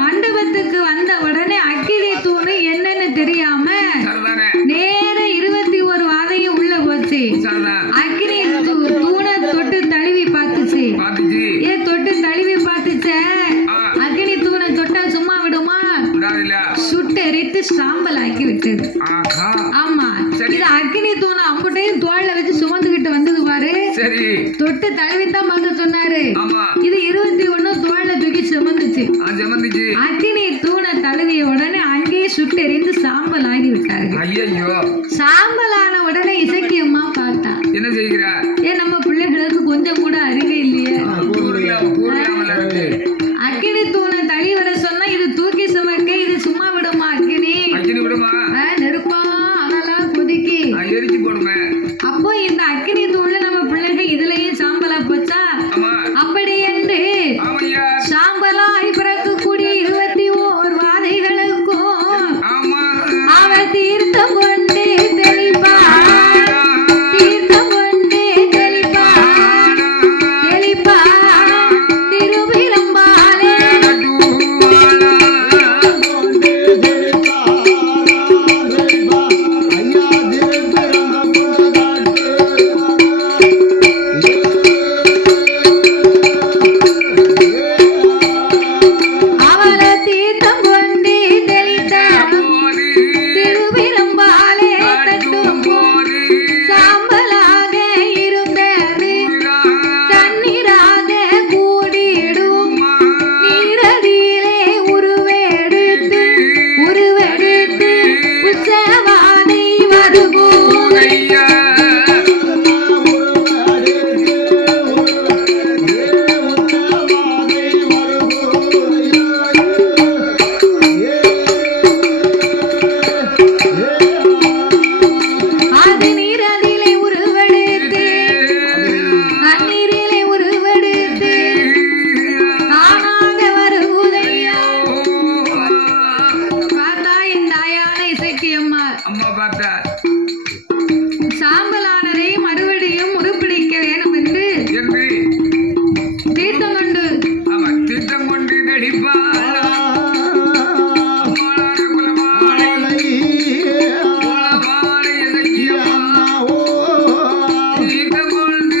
மண்டபத்துக்கு வந்த உடனே அக்கினி தூணு என்னன்னு தெரியாம சரிதானே. நேர 21 வாதையும் உள்ள போச்சு. சரிதான். அக்கினி தூணை தொட்டு தழுவி பார்த்துச்சு. பாத்துச்சு. ஏன் தொட்டு தழுவி பார்த்துச்ச? ஆ, அக்கினி தூணை தொட்டா சும்மா விடுமா? விடாதில்ல. சுட்டெரித்து சாம்பல் ஆக்கி விட்டது. ஆஹா. ஆமா. சரி. இது அக்கினி தூணை அம்புட்டையும் தோல்ல வச்சு சுமந்துகிட்டு வந்தது பாரு. சரி. தொட்டு தழுவித்தான் பார்க்க சொன்னாரு. ஆமா. இது 21 தோல்ல தூக்கி சுமந்துச்சு. ஜமந்துச்சு. அக்கினி தூணை தழுவிய உடனே அங்கேயே சுட்டெரிந்து சாம்பல் ஆகி விட்டார்கள். ஐயோ. சாம்பலான உடனே இசக்கியம்மா பார்த்தா, என்ன செய்கிறார்? ஏன் நம்ம பிள்ளைகளுக்கு கொஞ்சம் கூட அறிவு இல்லையே? கூறியாமல் இருக்கு. அக்கினி தூணை தள்ளி வர சொன்னா இது தூக்கி சுமக்க, இது சும்மா விடுமா? அக்கினி அக்கினி விடுமா? நெருப்பா அதெல்லாம் கொதிக்கி எரிச்சு கொளுத்தி போடுமே. அப்போ இந்த அக்கினி தூள்ல நம்ம பிள்ளைகள் இதுலயும் சாம்பலா போச்சா? ஆமா அப்படி என்று ஆமையா சாம்பலாய் பிறக்கக்கூடிய 21 வாதைகளுக்கும் ஆமா அவள் தீர்த்தம் கொண்டே தெளிப்பார், தீர்த்தம் கொண்டே தெளிப்பார், தெளிப்பார் திருவிழம்பாலே. அவளை தீர்த்தம் கொண்டே தெளித்தார் திருவிழம்பாலே தட்டும் சாம்பலாக இருந்தது தண்ணீராக கூடிடும் நீரடியிலே உருவெடுத்து உருவெடுத்து உற்சவாதை வருவோம். ஐயா அது நீரடியிலே உருவெடுத்து தண்ணீரிலே உருவெடுத்து தானாக வருவதையா. பார்த்தா என் தாயான இசைக்கியம்மா அம்மா பார்த்தா சாம்பலானதை மறுபடியும் உருப்பிடிக்க வேணும் என்று என்று தீர்த்தம் கொண்டு ஆமா திட்டம் கொண்டு நடிப்பாளா அம்மாளான குலமாலை குலமாலை இசக்கியம்மா திட்டம் கொண்டு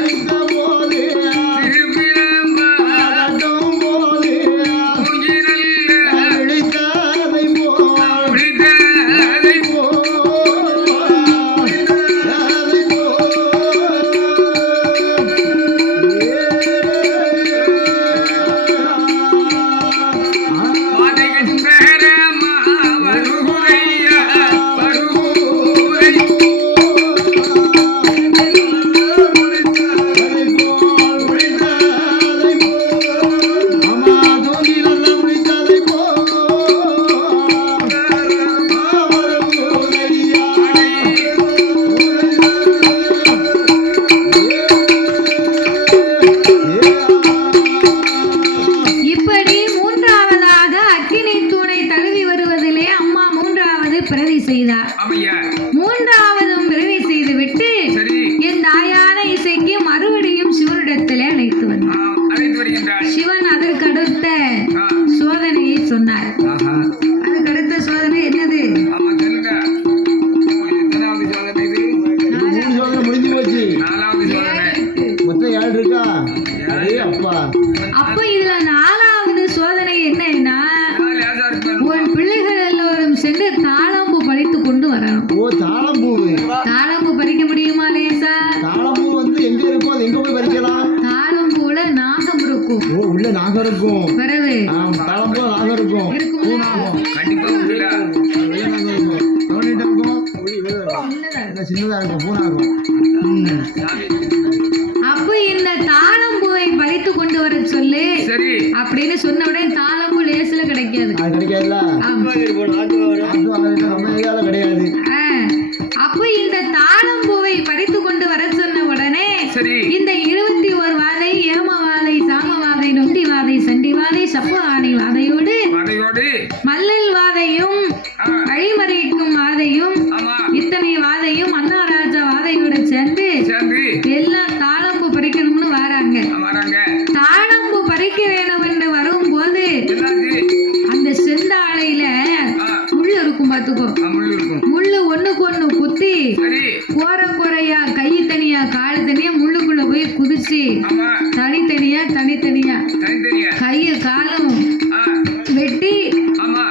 தெளித்த போது திருப்பிழம்பா முகிலல்ல பிடித்ததை பாதைகள் சேரமா வருகுதையா வருகுதை இப்படி மூன்றாவதாக அக்கினி தூணை தழுவி வருவதிலே அம்மா மூன்றாவது பிறவி செய்தார். அம்மையா மூன்றாவதும் பிறவி செய்துவிட்டு சரி என் தாயான இசைக்கு மறுபடியும் சிவனிடத்திலே அழைத்து வந்தார். அழைத்து வருகின்றாள் சிவன் அதற்கடுத்த ஆ, சோதனையை சொன்னார். ஆஹா அதுக்கடுத்த சோதனை என்னது? ஆமா சொல்லுங்க எத்தனாவது சோதனை இது? 3 சோதனை முடிஞ்சு போச்சு. 4வது சோதனை மொத்தம் 7 இருக்கா? அதே அப்பா. அப்போ இதுல 4வது சோதனை என்னன்னா, லேசா இருப்பாரு உன் பிள்ளைகள் எல்லோரும் சென்று தாளம்பூ பறித்து கொண்டு வரணும். ஓ தாளம்பூவு. தாளம்பூ பறிக்க முடியுமா லேசா? தாளம்பூ வந்து எங்க இருக்கும்? அது எங்க போய் பறிக்கலாம்? தாளம்பூல நாகம் இருக்கும். ஓ உள்ள நாகம் இருக்கும். பிறகு தாளம்பூ நாகம் இருக்கும். இருக்கும்ல? பூநாகம். கண்டிப்பா உண்டுல வெள்ளை நாகம் இருக்கும். எவ்வளவு நீட்டா இருக்கும்? இல்ல, சின்னதா இருக்கும் பூநாகம். அப்ப இந்த தாளம்பூவை பறித்து கொண்டு வர சொல்லு சரி அப்படின்னு சொன்ன உடனே தாளம்பூ லேசுல கிடைக்காது. அது கிடைக்காதுல்ல? ஆமா. நம்ம ஏரியால கிடையாது. ஆ. அப்ப இந்த தாளம்பூவை பறித்து கொண்டு வர சொன்ன உடனே சரி இந்த 21 வாதை ஏமவாதை சாமவாதை நொண்டிவாதை சண்டிவாதை சப்பவாதை வாதையோடு அதையோடு மல்லல் வாதையும் ஆ, வழிமறைக்கும் வாதையும் ஆமா இத்தனை வாதையும் அண்ணாராஜா வாதையோடு சேர்ந்து சேர்ந்து எல்லாம் தாளம்பூ பறிக்கணும்னு வராங்க. வராங்க தாளம்பூ பறிக்க வேணும் என்று வரும்போது என்னாச்சு அந்த செந்தாழையில ஆ, முள்ளு இருக்கும் பாத்துக்கோ. முள்ளு இருக்கும் முள்ளு ஒண்ணுக்கு ஒண்ணு குத்தி சரி கோரையா கை தனியா கால் தனியா முள்ளுக்குள்ள போய் குதிச்சு ஆமா தனித்தனியா தனித்தனியா கைய காலும் ஆ, வெட்டி ஆமா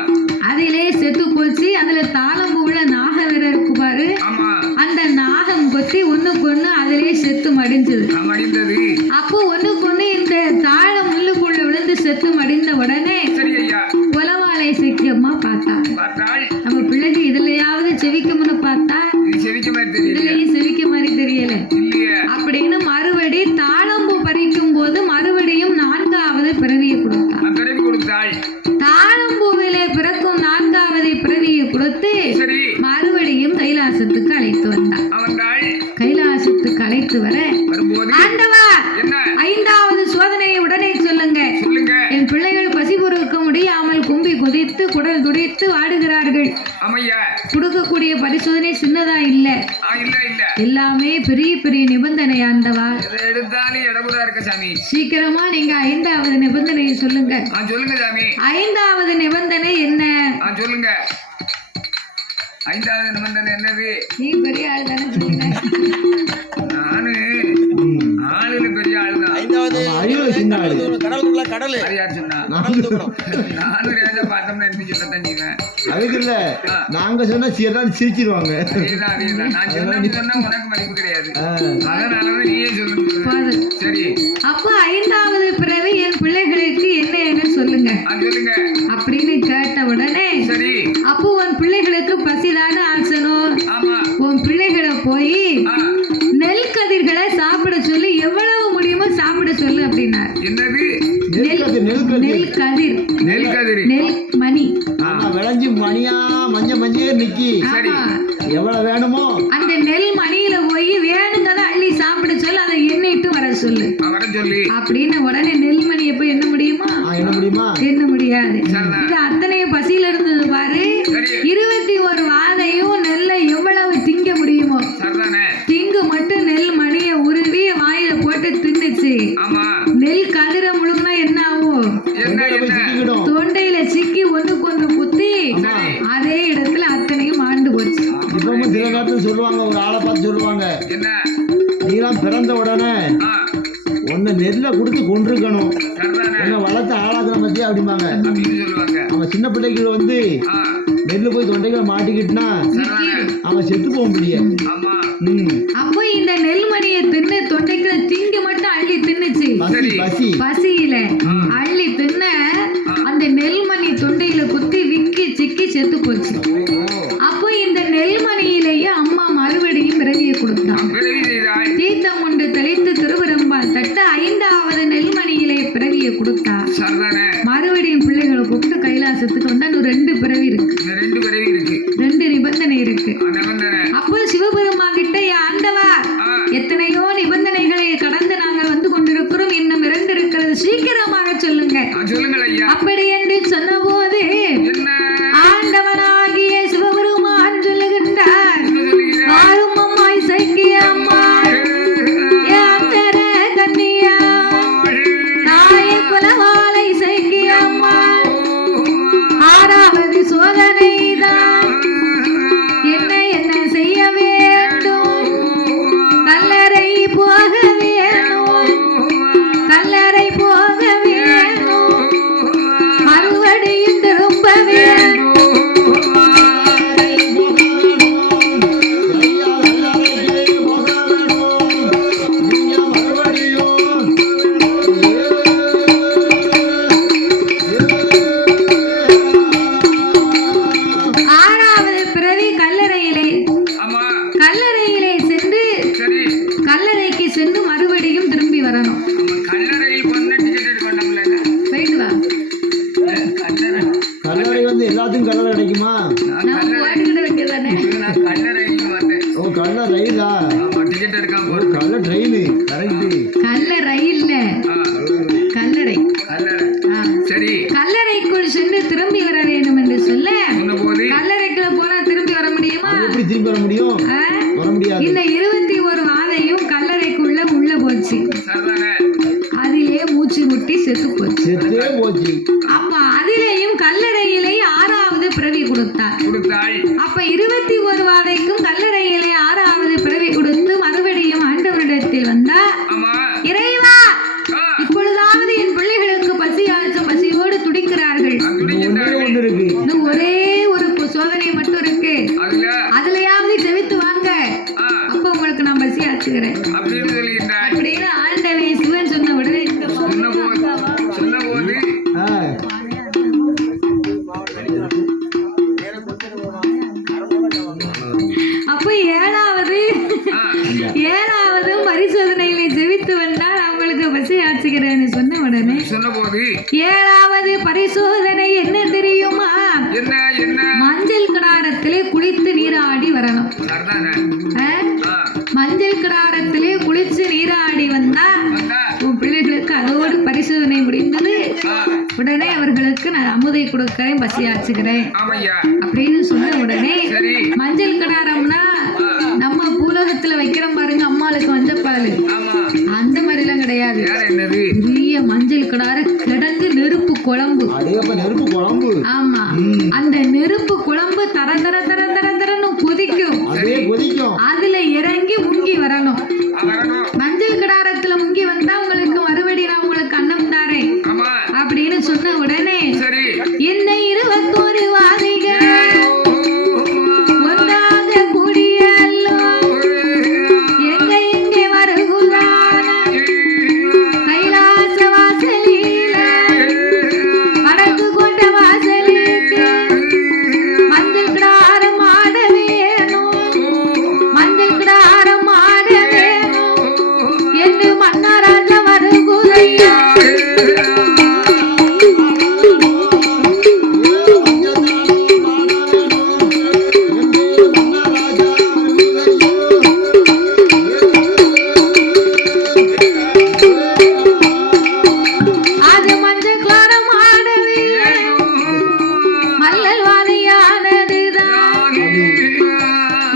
அதிலே செத்து போச்சு. அதுல தாளம்பூவுல நாக வேற இருக்கு பாரு. ஆமா அந்த நாகம் கொத்தி ஒண்ணுக்கு ஒண்ணு அதிலே செத்து மடிஞ்சது. மடிந்தது அப்போ ஒண்ணுக்கு ஒண்ணு இந்த தாழ முள்ளுக்குள்ள விழுந்து செத்து மடிந்த உடனே சரி ஐயா உலவாலை சக்கியம்மா பார்த்தா பார்த்தாள் நம்ம பிள்ளைக்கு இதுலயாவது செவிக்கும்னு பார்த்தா இது செவிக்க மாதிரி தெரியல இதுலயும் செவிக்க மாதிரி தெரியல இல்லையே அப்படின்னு மறுபடி தாளம்பூ பறிக்கும் போது மறுபடியும் 4வது பிறவியை கொடுத்தாள். பிறவி கொடுத்தாள் தாளம்பூவிலே பிறக்கும் 4வது பிறவியை கொடுத்து சரி மறுபடியும் கைலாசத்துக்கு அழைத்து வந்தான். அவன்தாள் கைலாசத்துக்கு அழைத்து வர வரும்போது ஆண்டவா என்ன 5வது சோதனையை உடனே சொல்லுங்க. சொல்லுங்க. என் பிள்ளைகள் பசி பொறுக்க முடியாமல் கும்பி குதித்து குடல் துடித்து வாடுகிறார்கள். அமையா கொடுக்கக்கூடிய பரிசோதனை சின்னதா இல்ல, இல்ல இல்ல எல்லாமே பெரிய பெரிய நிபந்தனை. ஆண்டவா எதை எடுத்தாலும் இடபுறா இருக்க சாமி. சீக்கிரமா நீங்க 5வது நிபந்தனையை சொல்லுங்க. சொல்லுங்க சாமி. 5வது நிபந்தனை என்ன? சொல்லுங்க. 5வது நிபந்தனை என்னது? நீ பெரிய ஆள் தானே சொல்லுங்க. நானு ஆளுல பெரிய ஆளுதான். அறிவுல சின்ன ஆளு. அது யார் சொன்னா? நானும் ரேஜா பார்த்தோம்னா எனக்கு சொல்லத்தான் செய்வேன். அதுக்கு இல்ல, நாங்க சொன்னா சிரிச்சிருவாங்க. அதேதான் அதேதான். நான் சொன்னா உனக்கு மதிப்பு கிடையாது. அதனாலதான் நீயே சொல்லணும். போதும். சரி. அப்போ 5வது பிறவி என் பிள்ளைகளுக்கு என்ன சொல்லுங்க சொல்லுங்க அப்படின்னு கேட்ட உடனே சரி. அப்போ உன் பிள்ளைகளுக்கு பசிதான ஆசனம். ஆமா. உன் பிள்ளைகளை போய் நெல் கதிர்களை சாப்பிட சொல்லி எவ்வளவு முடியுமோ சாப்பிட சொல்லு அப்படின்னார். என்னது? நெல் கதிர், நெல் கதிர், நெல் மணி விளைஞ்சு மணியா மஞ்சே நிக்கி. சரி. எவ்வளவு வேணுமோ அந்த நெல் மணியில போய் வேணுங்கதை அள்ளி சாப்பிட சொல்லு, அதை எண்ணிட்டு வர சொல்லு அப்படின்னு. உடனே நெல்மணியை போய் என்ன முடியுமா? என்ன முடியாது. இது அத்தனை பசியில இருந்தது பாரு. 21 வாதையும் நெல்லை எவ்வளவு திங்க முடியுமோ திங்கு மட்டும் நெல் மணியை உருவி வாயில போட்டு தின்னுச்சு. நெல் கதிர முழுங்கினா என்ன ஆகும்? தொண்டையில சிக்கி ஒண்ணுக்கு குத்தி அதே இடத்துல அத்தனையும் ஆண்டு போச்சு. இப்பவும் சில நேரத்தில் சொல்லுவாங்க, ஒரு ஆளை பார்த்து சொல்லுவாங்க, நீலாம் பிறந்த உடனே ஒன்னு நெல்லை கொடுத்து கொண்டிருக்கணும், என்ன வளர்த்து ஆளாக்குற பத்தி அப்படிம்பாங்க. அவன் சின்ன பிள்ளைகள் வந்து நெல்லு போய் தொண்டைகளை மாட்டிக்கிட்டுனா அவன் செத்து போக முடியும். அப்போ இந்த நெல்மணியை தின்னு தொண்டைக்குள்ள திங்கு மட்டும் அள்ளி தின்னுச்சு. பசியில அள்ளி தின்ன அந்த நெல்மணி தொண்டையில குத்தி விக்கி சிக்கி செத்து போச்சு. அப்போ இந்த நெல்மணியிலேயே அம்மா மறுபடியும் பிறவியை கொடுத்தான். தீர்த்தம் ஒன்று தெளித்து திருவரம்பால் தட்ட 5வது நெல்மணியிலே பிறவியை கொடுத்தா. மறுபடியும் பிள்ளைகளை கூப்பிட்டு கைலாசத்துக்கு வந்தா 2 பிறவி இருக்கு, 2 நிபந்தனை இருக்கு. அப்போ சிவபெருமா கிட்ட ஆண்டவா எத்தனையோ நிபந்தனைகளை கடந்து நாங்கள் வந்து கொண்டிருக்கிறோம், இன்னும் 2 இருக்கிறது, சீக்கிரமாக சொல்லுங்க அப்படி என்று சொன்ன போது ஆண்டவனாகிய சிவபெருமான் சொல்லுகின்றார், வாரும் அம்மா இசைக்கிய அம்மா கன்னியா தாய குலவாளை இசைக்கிய அம்மா 6வது சோதனை தான் என்ன செய்ய வேண்டும்? கல்லறை போக வேணும், கல்லறை போக வேணும், மறுபடியும் திரும்ப வேணும். சென்று மறுபடியும் திரும்பி வரணும். கல்லறை வந்து எல்லாத்துக்கும் கல்லறை கிடைக்குமா? கல்ல ரயிலா? கல்ல ட்ரெயின். கல்ல ரயில் கல்லறை. சரி. கல்லறைக்குள் சென்று திரும்பி வர வேண்டும் என்று சொல்ல கல்லறைக்குள்ள போனா திரும்பி வர முடியுமா? எப்படி திரும்பி வர முடியும்? வர முடியாது. இந்த 21 வாதையும் கல்லறைக்குள்ள உள்ள போச்சு. அதிலே மூச்சு முட்டி செத்து போச்சு. அப்ப அதிலேயும் கல்லறையிலே 6வது பிறவி கொடுத்தார். அப்ப 21 வாதைக்கும் கல்லறையிலே 6வது பிறவி கொடுத்து மறுபடியும் ஆண்டவரிடத்தில் வந்தா, இறைவா இப்பொழுதாவது என் பிள்ளைகளுக்கு பசியோடு துடிக்கிறார்கள், இன்னும் ஒரே ஒரு சோதனை மட்டும் இருக்கு, அதுலயாவது செவித்து வாங்க, அப்ப உங்களுக்கு நான் பசி ஆச்சுக்கிறேன் அப்படின்னு ஆண்டவை சிவன் சொன்ன உடனே அப்ப 7வது பரிசோதனைகளை செவித்து வந்தால் அவங்களுக்கு பசி ஆச்சுக்கிறேன்னு சொன்ன உடனே 7வது பரிசோதனை என்ன தெரியுமா? மஞ்சள் கடார கிடாரத்திலே குளித்து நீராடி வரணும். சரிதானே? ஆ? மஞ்சள் கிடாரத்திலே குளிச்சு நீராடி வந்தா வந்தா உன் பிள்ளைகளுக்கு அதோடு பரிசோதனை முடிந்தது. உடனே அவர்களுக்கு நான் அமுதை கொடுக்கிறேன், பசியாச்சுக்கிறேன் ஆமையா அப்படின்னு சொன்ன உடனே சரி மஞ்சள் கிடாரம்னா நம்ம பூலோகத்துல வைக்கிறோம் பாருங்க, அம்மாளுக்கு மஞ்சப்பால், ஆமா அந்த மாதிரிலாம் கிடையாது. வேற என்னது? பெரிய மஞ்சள் கிடார கிடங்கு நெருப்பு குழம்பு. அடேப்பா, நெருப்பு குழம்பு. ஆமா, அந்த நெருப்பு குழம்பு தர தர தர தர தரன்னு கொதிக்கும். அதே கொதிக்கும். அதுல இறங்கி முங்கி வரணும். வரணும். மஞ்சள் கிடாரத்துல முங்கி வந்தா உங்களுக்கு மறுபடி நான் உங்களுக்கு அன்னம் தாரேன் ஆமா அப்படின்னு சொன்ன உடனே சரி என்ன 21 வாதைகள் ஒன்றாக கூடியல்லோ எங்க எங்கே வருகுதான கைலாச வாசலில வடக்கு கொண்ட வாசலுக்கு மஞ்சள் கிடாரம் ஆட வேணும், மஞ்சள் கிடாரம் ஆட வேணும் என்று மன்னராஜ வருகுதையா. அது மஞ்சள் கிடாரம் ஆடவே மல்லல் வாதையானதுதான்.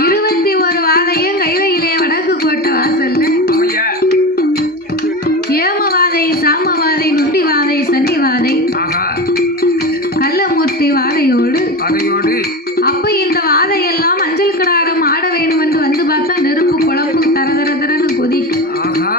21 வாதையும் கைவையிலே வடக்கு கோட்டை வாசல்ல ஆமையா ஏமவாதை, சாமவாதை, நுண்டிவாதை, சன்னிவாதை, ஆஹா கள்ளமூர்த்தி வாதையோடு. அதையோடு அப்ப இந்த வாதையெல்லாம் மஞ்சள் கிடாரம் ஆட வேணும் என்று வந்து பார்த்தா நெருப்பு குழம்பு தர தர தரன்னு கொதிக்கும். ஆஹா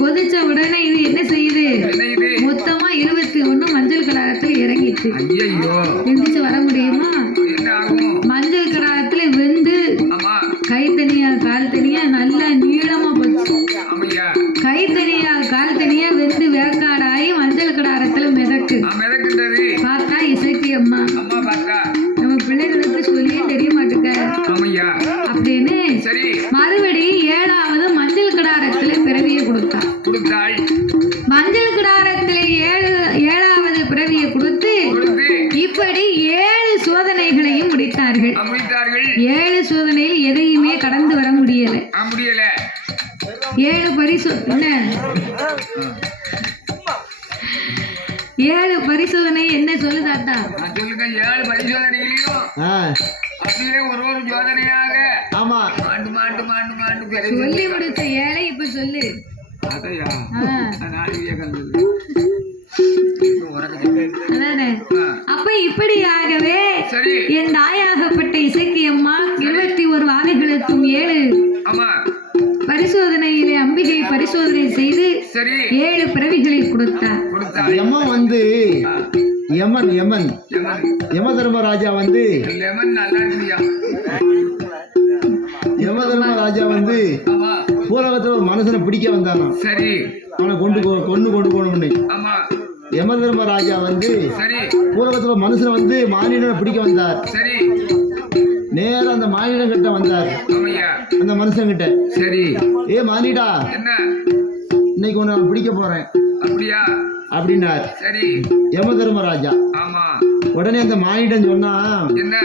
கொதிச்ச உடனே இது என்ன செய்யுது? என்ன இது? மொத்தமா 21 மஞ்சள் கிடாரத்தில் இறங்கிச்சு. ஐயையோ எந்திரிச்சு வர முடியுமா? என்ன ஆகும்? மஞ்சள் கிடாரத்துல வெந்து ஆமா கை தனியா கால் தனியா நல்லா நீளமா போச்சு. ஆமையா கை தனியா கால் தனியா வெந்து வேக்காடாயி மஞ்சள் கிடாரத்துல மிதக்கு. மிதக்கின்றது. பார்த்தா இசைக்கு அம்மா அம்மா பார்த்தா நம்ம பிள்ளைகளுக்கு சொல்லியே தெரிய மாட்டுக்க ஆமையா அப்படின்னு சரி மறுபடி 7வது மஞ்சள் கிடாரத்துல பிறவியை கொடுத்தா. கொடுத்தாள். மஞ்சள் கிடாரத்திலே 7வது பிறவியை கொடுத்து கொடுத்து இப்படி 7 சோதனைகளையும் முடித்தார்கள். முடித்தார்கள். 7 சோதனையில் எதையுமே கடந்து வர முடியல. முடியல. 7 பரிசோதனை 7 பரிசோதனை என்ன சொல்லு தாத்தா? நான் சொல்லுங்க 7 பரிசோதனைகளையும் ஆ, அப்படியே ஒரு ஒரு சோதனையாக ஆமா. மாண்டு மாண்டு மாண்டு மாண்டு சொல்லி முடிச்ச 7 இப்ப சொல்லு. அதையா ஆ, நாளைக்கே கல்லு அதானே. அப்ப இப்படியாகவே சரி என் தாயாகப்பட்ட இசைக்கு அம்மா 21 வாதைகளுக்கும் 7 ஆமா பரிசோதனையிலே அம்பிகை பரிசோதனை செய்து சரி 7 பிறவிகளை கொடுத்தார். கொடுத்தாள். யமன் வந்து யமன் யமன் லெமன் யம தர்மராஜா வந்து லெமன் நல்லா இருக்குயா. யம தர்மராஜா வந்து ஆமா பூலகத்துல ஒரு மனுஷனை பிடிக்க வந்தானாம். சரி அவனை கொண்டு போகணும்னு. ஆமா யம தர்மராஜா வந்து சரி பூலகத்துல ஒரு மனுஷனை வந்து மானிடனை பிடிக்க வந்தார். சரி நேரா அந்த மானிடன் கிட்ட வந்தார். ஆமையா அந்த மனுஷன் கிட்ட, சரி ஏ மானிடா, என்ன இன்னைக்கு உன்னை நான் பிடிக்க போறேன் அப்படியா அப்படின்னார் சரி யம தர்மராஜா. ஆமா உடனே அந்த மானிடன் சொன்னா, என்ன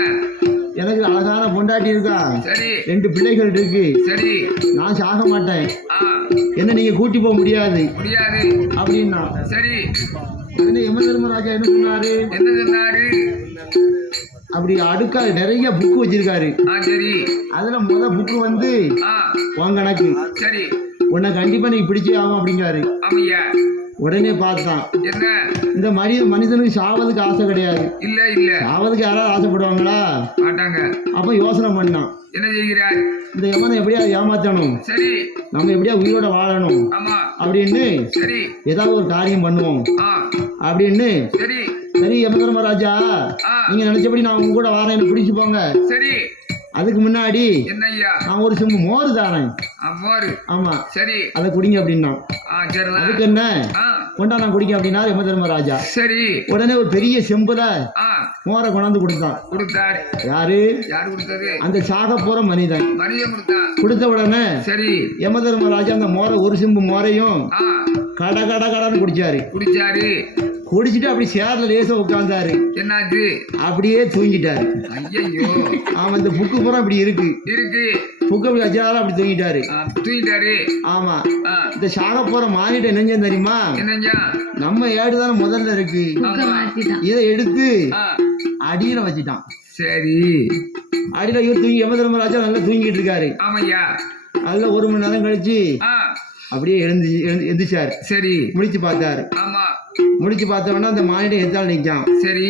எனக்கு அழகான பொண்டாட்டி இருக்கா, சரி 2 பிள்ளைகள் இருக்கு, சரி நான் சாக மாட்டேன், ஆ என்ன நீங்க கூட்டி போக முடியாது முடியாது அப்படின்னா. சரி உடனே யம தர்மராஜா என்ன சொன்னாரு, என்ன சொன்னாரு? அப்படி அடுக்கா நிறைய புக்கு வச்சிருக்காரு. சரி அதுல புக்கு வந்து ஆ உன் கணக்கு, சரி உன்னை கண்டிப்பா நீ பிடிச்சே ஆகும் அப்படிங்காரு. ஆமையா உடனே பார்த்தான், என்ன இந்த மனுஷனுக்கு சாவதுக்கு ஆசை கிடையாது. இல்ல இல்ல சாவதுக்கு யாராவது ஆசைப்படுவாங்களா? மாட்டாங்க. அப்ப யோசனை பண்ணான், என்ன செய்கிறார்? இந்த யமனை எப்படியாவது ஏமாத்தணும், சரி நம்ம எப்படியா உயிரோட வாழணும் ஆமா அப்படின்னு சரி ஏதாவது ஒரு காரியம் பண்ணுவோம் ஆ அப்படின்னு. சரி சரி யம தர்மராஜா, ஆ நீங்க நினைச்சபடி நான் உங்க கூட வாரேன், என்ன பிடிச்சு போங்க. சரி அதுக்கு முன்னாடி என்ன ஐயா? நான் ஒரு சிம்பு மோர் தாரேன். மோரு ஆமா, சரி அதை குடிங்க அப்படின்னா. சரிதான். அதுக்கு என்ன ஆ கொண்டா நான் குடிக்க அப்படின்னா யம தர்மராஜா. சரி உடனே ஒரு பெரிய செம்புல ஆ மோரை கொண்டாந்து கொடுத்தான். கொடுத்தார். யாரு? யாரு கொடுத்தது? அந்த சாக போற மனிதன். மனிதன் கொடுத்தான். கொடுத்த உடனே சரி யம தர்மராஜா அந்த மோரை, ஒரு சிம்பு மோரையும் ஆ கட கட கடன்னு குடிச்சாரு. குடிச்சாரு. குடிச்சிட்டு அப்படி சேர்ல லேசா உட்கார்ந்தாரு. என்னாச்சு? அப்படியே தூங்கிட்டாரு. ஐயோ ஆமா, இந்த புக்கு பூரா அப்படி இருக்கு. இருக்கு. புக்கு அப்படி வச்சாலும் அப்படி தூங்கிட்டாரு. தூங்கிட்டாரு. ஆமா. ஆ, இந்த சாக போற மானிட்ட என்னஞ்சம் தெரியுமா? என்னஞ்சா? நம்ம ஏடு தானே முதல்ல இருக்கு. புக்கை மாத்திட்டான். இதை எடுத்து ஆ, அடியில வச்சுட்டான். சரி. அடியில இவர் தூங்கி யமதர்மராஜா நல்லா தூங்கிட்டு இருக்காரு. ஆமையா. அதுல 1 மணி நேரம் கழிச்சு ஆ, அப்படியே எந்திரிச்சாரு. சரி. முடிச்சு பார்த்தாரு. ஆமா. முடிச்சு பார்த்தவொடனே அந்த மானிடம் எத்தால் நிற்கான். சரி.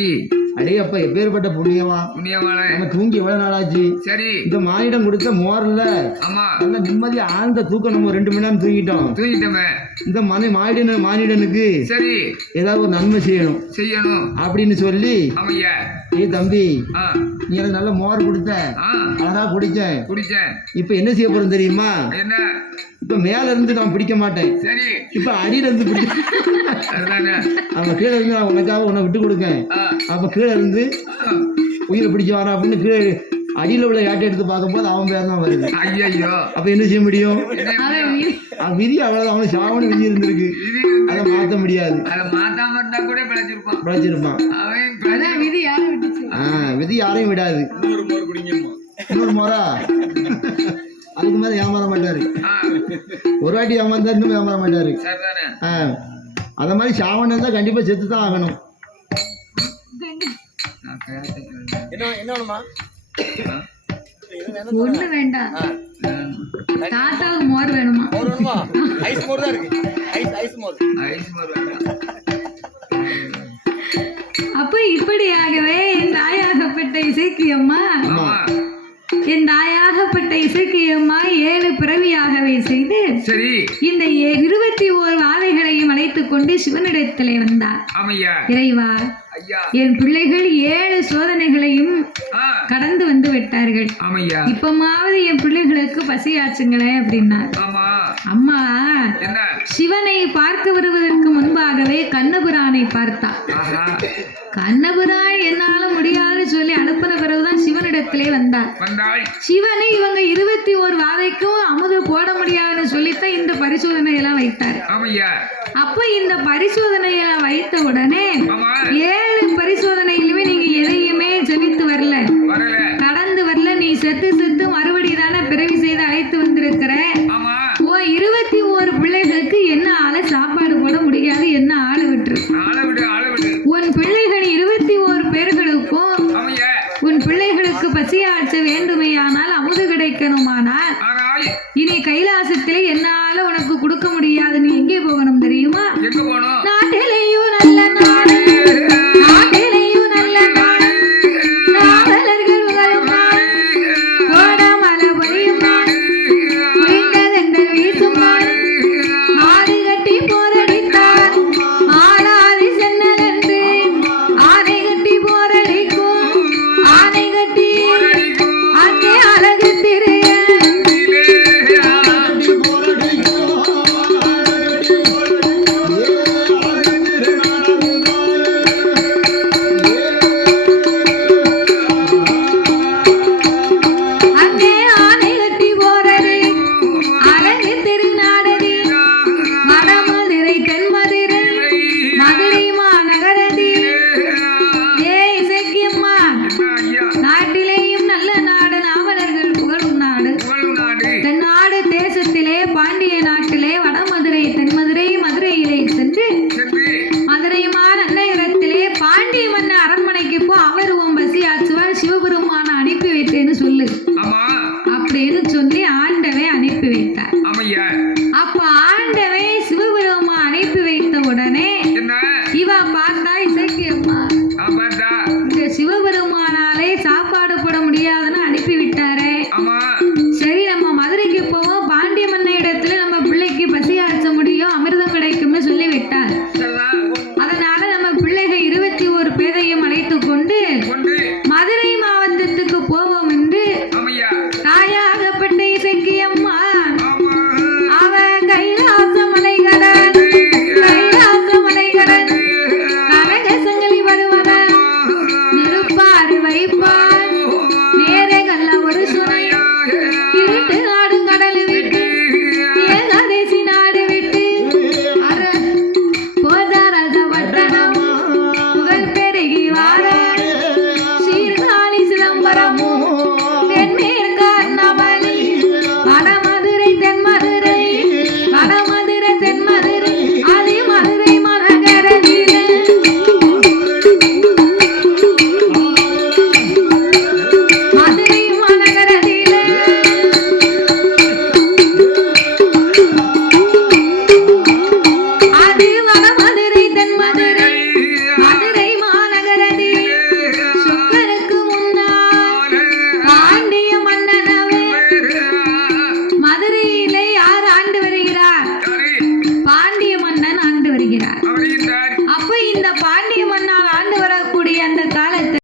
அடே அப்ப எப்பேற்பட்ட புண்ணியமா, புண்ணியமான. நம்ம தூங்கி எவ்வளவு நாளாச்சு. சரி. இந்த மானிடம் கொடுத்த மோர்ல ஆமா. நல்ல நிம்மதியா ஆழ்ந்த தூக்கம். நம்ம 2 மணி நேரம் தூங்கிட்டோம். தூங்கிட்டோமே. இந்த மானிடனுக்கு சரி. ஏதாவது ஒரு நன்மை செய்யணும் செய்யணும் அப்படின்னு சொல்லி, ஆமையா. ஏய் தம்பி, ஆ, நீ எனக்கு நல்ல மோர் கொடுத்த, ஆ, அழகா குடிச்சேன். குடிச்சேன். இப்ப என்ன செய்ய போறோம் தெரியுமா? என்ன? இப்ப மேல இருந்து நான் பிடிக்க மாட்டேன். சரி. இப்ப அடியில இருந்து பிடிக்க. அதுதானே. அவன் கீழே இருந்து நான் உனக்காக உன்னை விட்டு கொடுக்கேன். ஆ, அப்ப கீழே இருந்து ஆ. உயிரை பிடிச்சு வரான் அப்படின்னு கீழே அடியில உள்ள ஏட்டை எடுத்து பார்க்கும்போது அவன் பேர் தான் வருது. ஐயையோ. அப்ப என்ன செய்ய முடியும்? அவன் மீறி- அவன் விதி அவ்வளவுதான். அவனுக்கு சாவணி விதி இருந்திருக்கு. இது அதை மாத்த முடியாது. அதை மாத்தாம இருந்தா கூட பிழைச்சிருப்பான். பிழைச்சிருப்பான். அவன் அதான் விதி யாரும் விட்டுச்சு. விதி யாரையும் விடாது. இன்னொரு முறை அதுக்கு மேல ஏமாற மாட்டாரு. ஒரு வாட்டி ஏமாந்தா இன்னும் ஏமாற மாட்டாரு. சரிதானே. அத மாதிரி சாவணம் இருந்தா கண்டிப்பா செத்து தான் ஆகணும். நான் கேட்டுக்கிறேன். ஒண்ணு வேண்டாம். தாத்தாவுக்கு மோர் வேணுமா? ஐஸ் மோர் வேண்டாம். அப்ப இப்படியாகவே என் தாயாகப்பட்ட இசைக்கியம்மா, ஆமா. என் தாயாகப்பட்ட இசைக்கியம்மா 7 பிறவியாகவே செய்து சரி. இந்த 21 வாதைகளையும் அழைத்துக் கொண்டு சிவனிடத்திலே வந்தார். ஆமையா. இறைவா, ஐயா. என் பிள்ளைகள் 7 சோதனைகளையும் ஆ, கடந்து வந்து விட்டார்கள். ஆமையா. இப்பமாவது என் பிள்ளைகளுக்கு பசியாச்சுங்களேன் அப்படின்னார். ஆமா. அம்மா என்ன? சிவனை பார்க்க வருவதற்கு முன்பாகவே கண்ணபுரானை பார்த்தார். ஆஹா. கண்ணபுரான் என்னால முடியாதுன்னு சொல்லி அனுப்பின பிறகுதான் சிவனிடத்திலே வந்தார். வந்தாள். சிவனை இவங்க 21 வாதைக்கும் அமுது போட முடியாதுன்னு சொல்லித்தான் இந்த பரிசோதனை எல்லாம் வைத்தார். ஆமையா. அப்ப இந்த பரிசோதனையெல்லாம் வைத்த உடனே ஆமா. 7 பரிசோதனையிலுமே நீங்க எதையுமே ஜெனித்து வரல, வரல. கடந்து வரல. நீ செத்து செத்து மறுபடியும் தானே பிறவி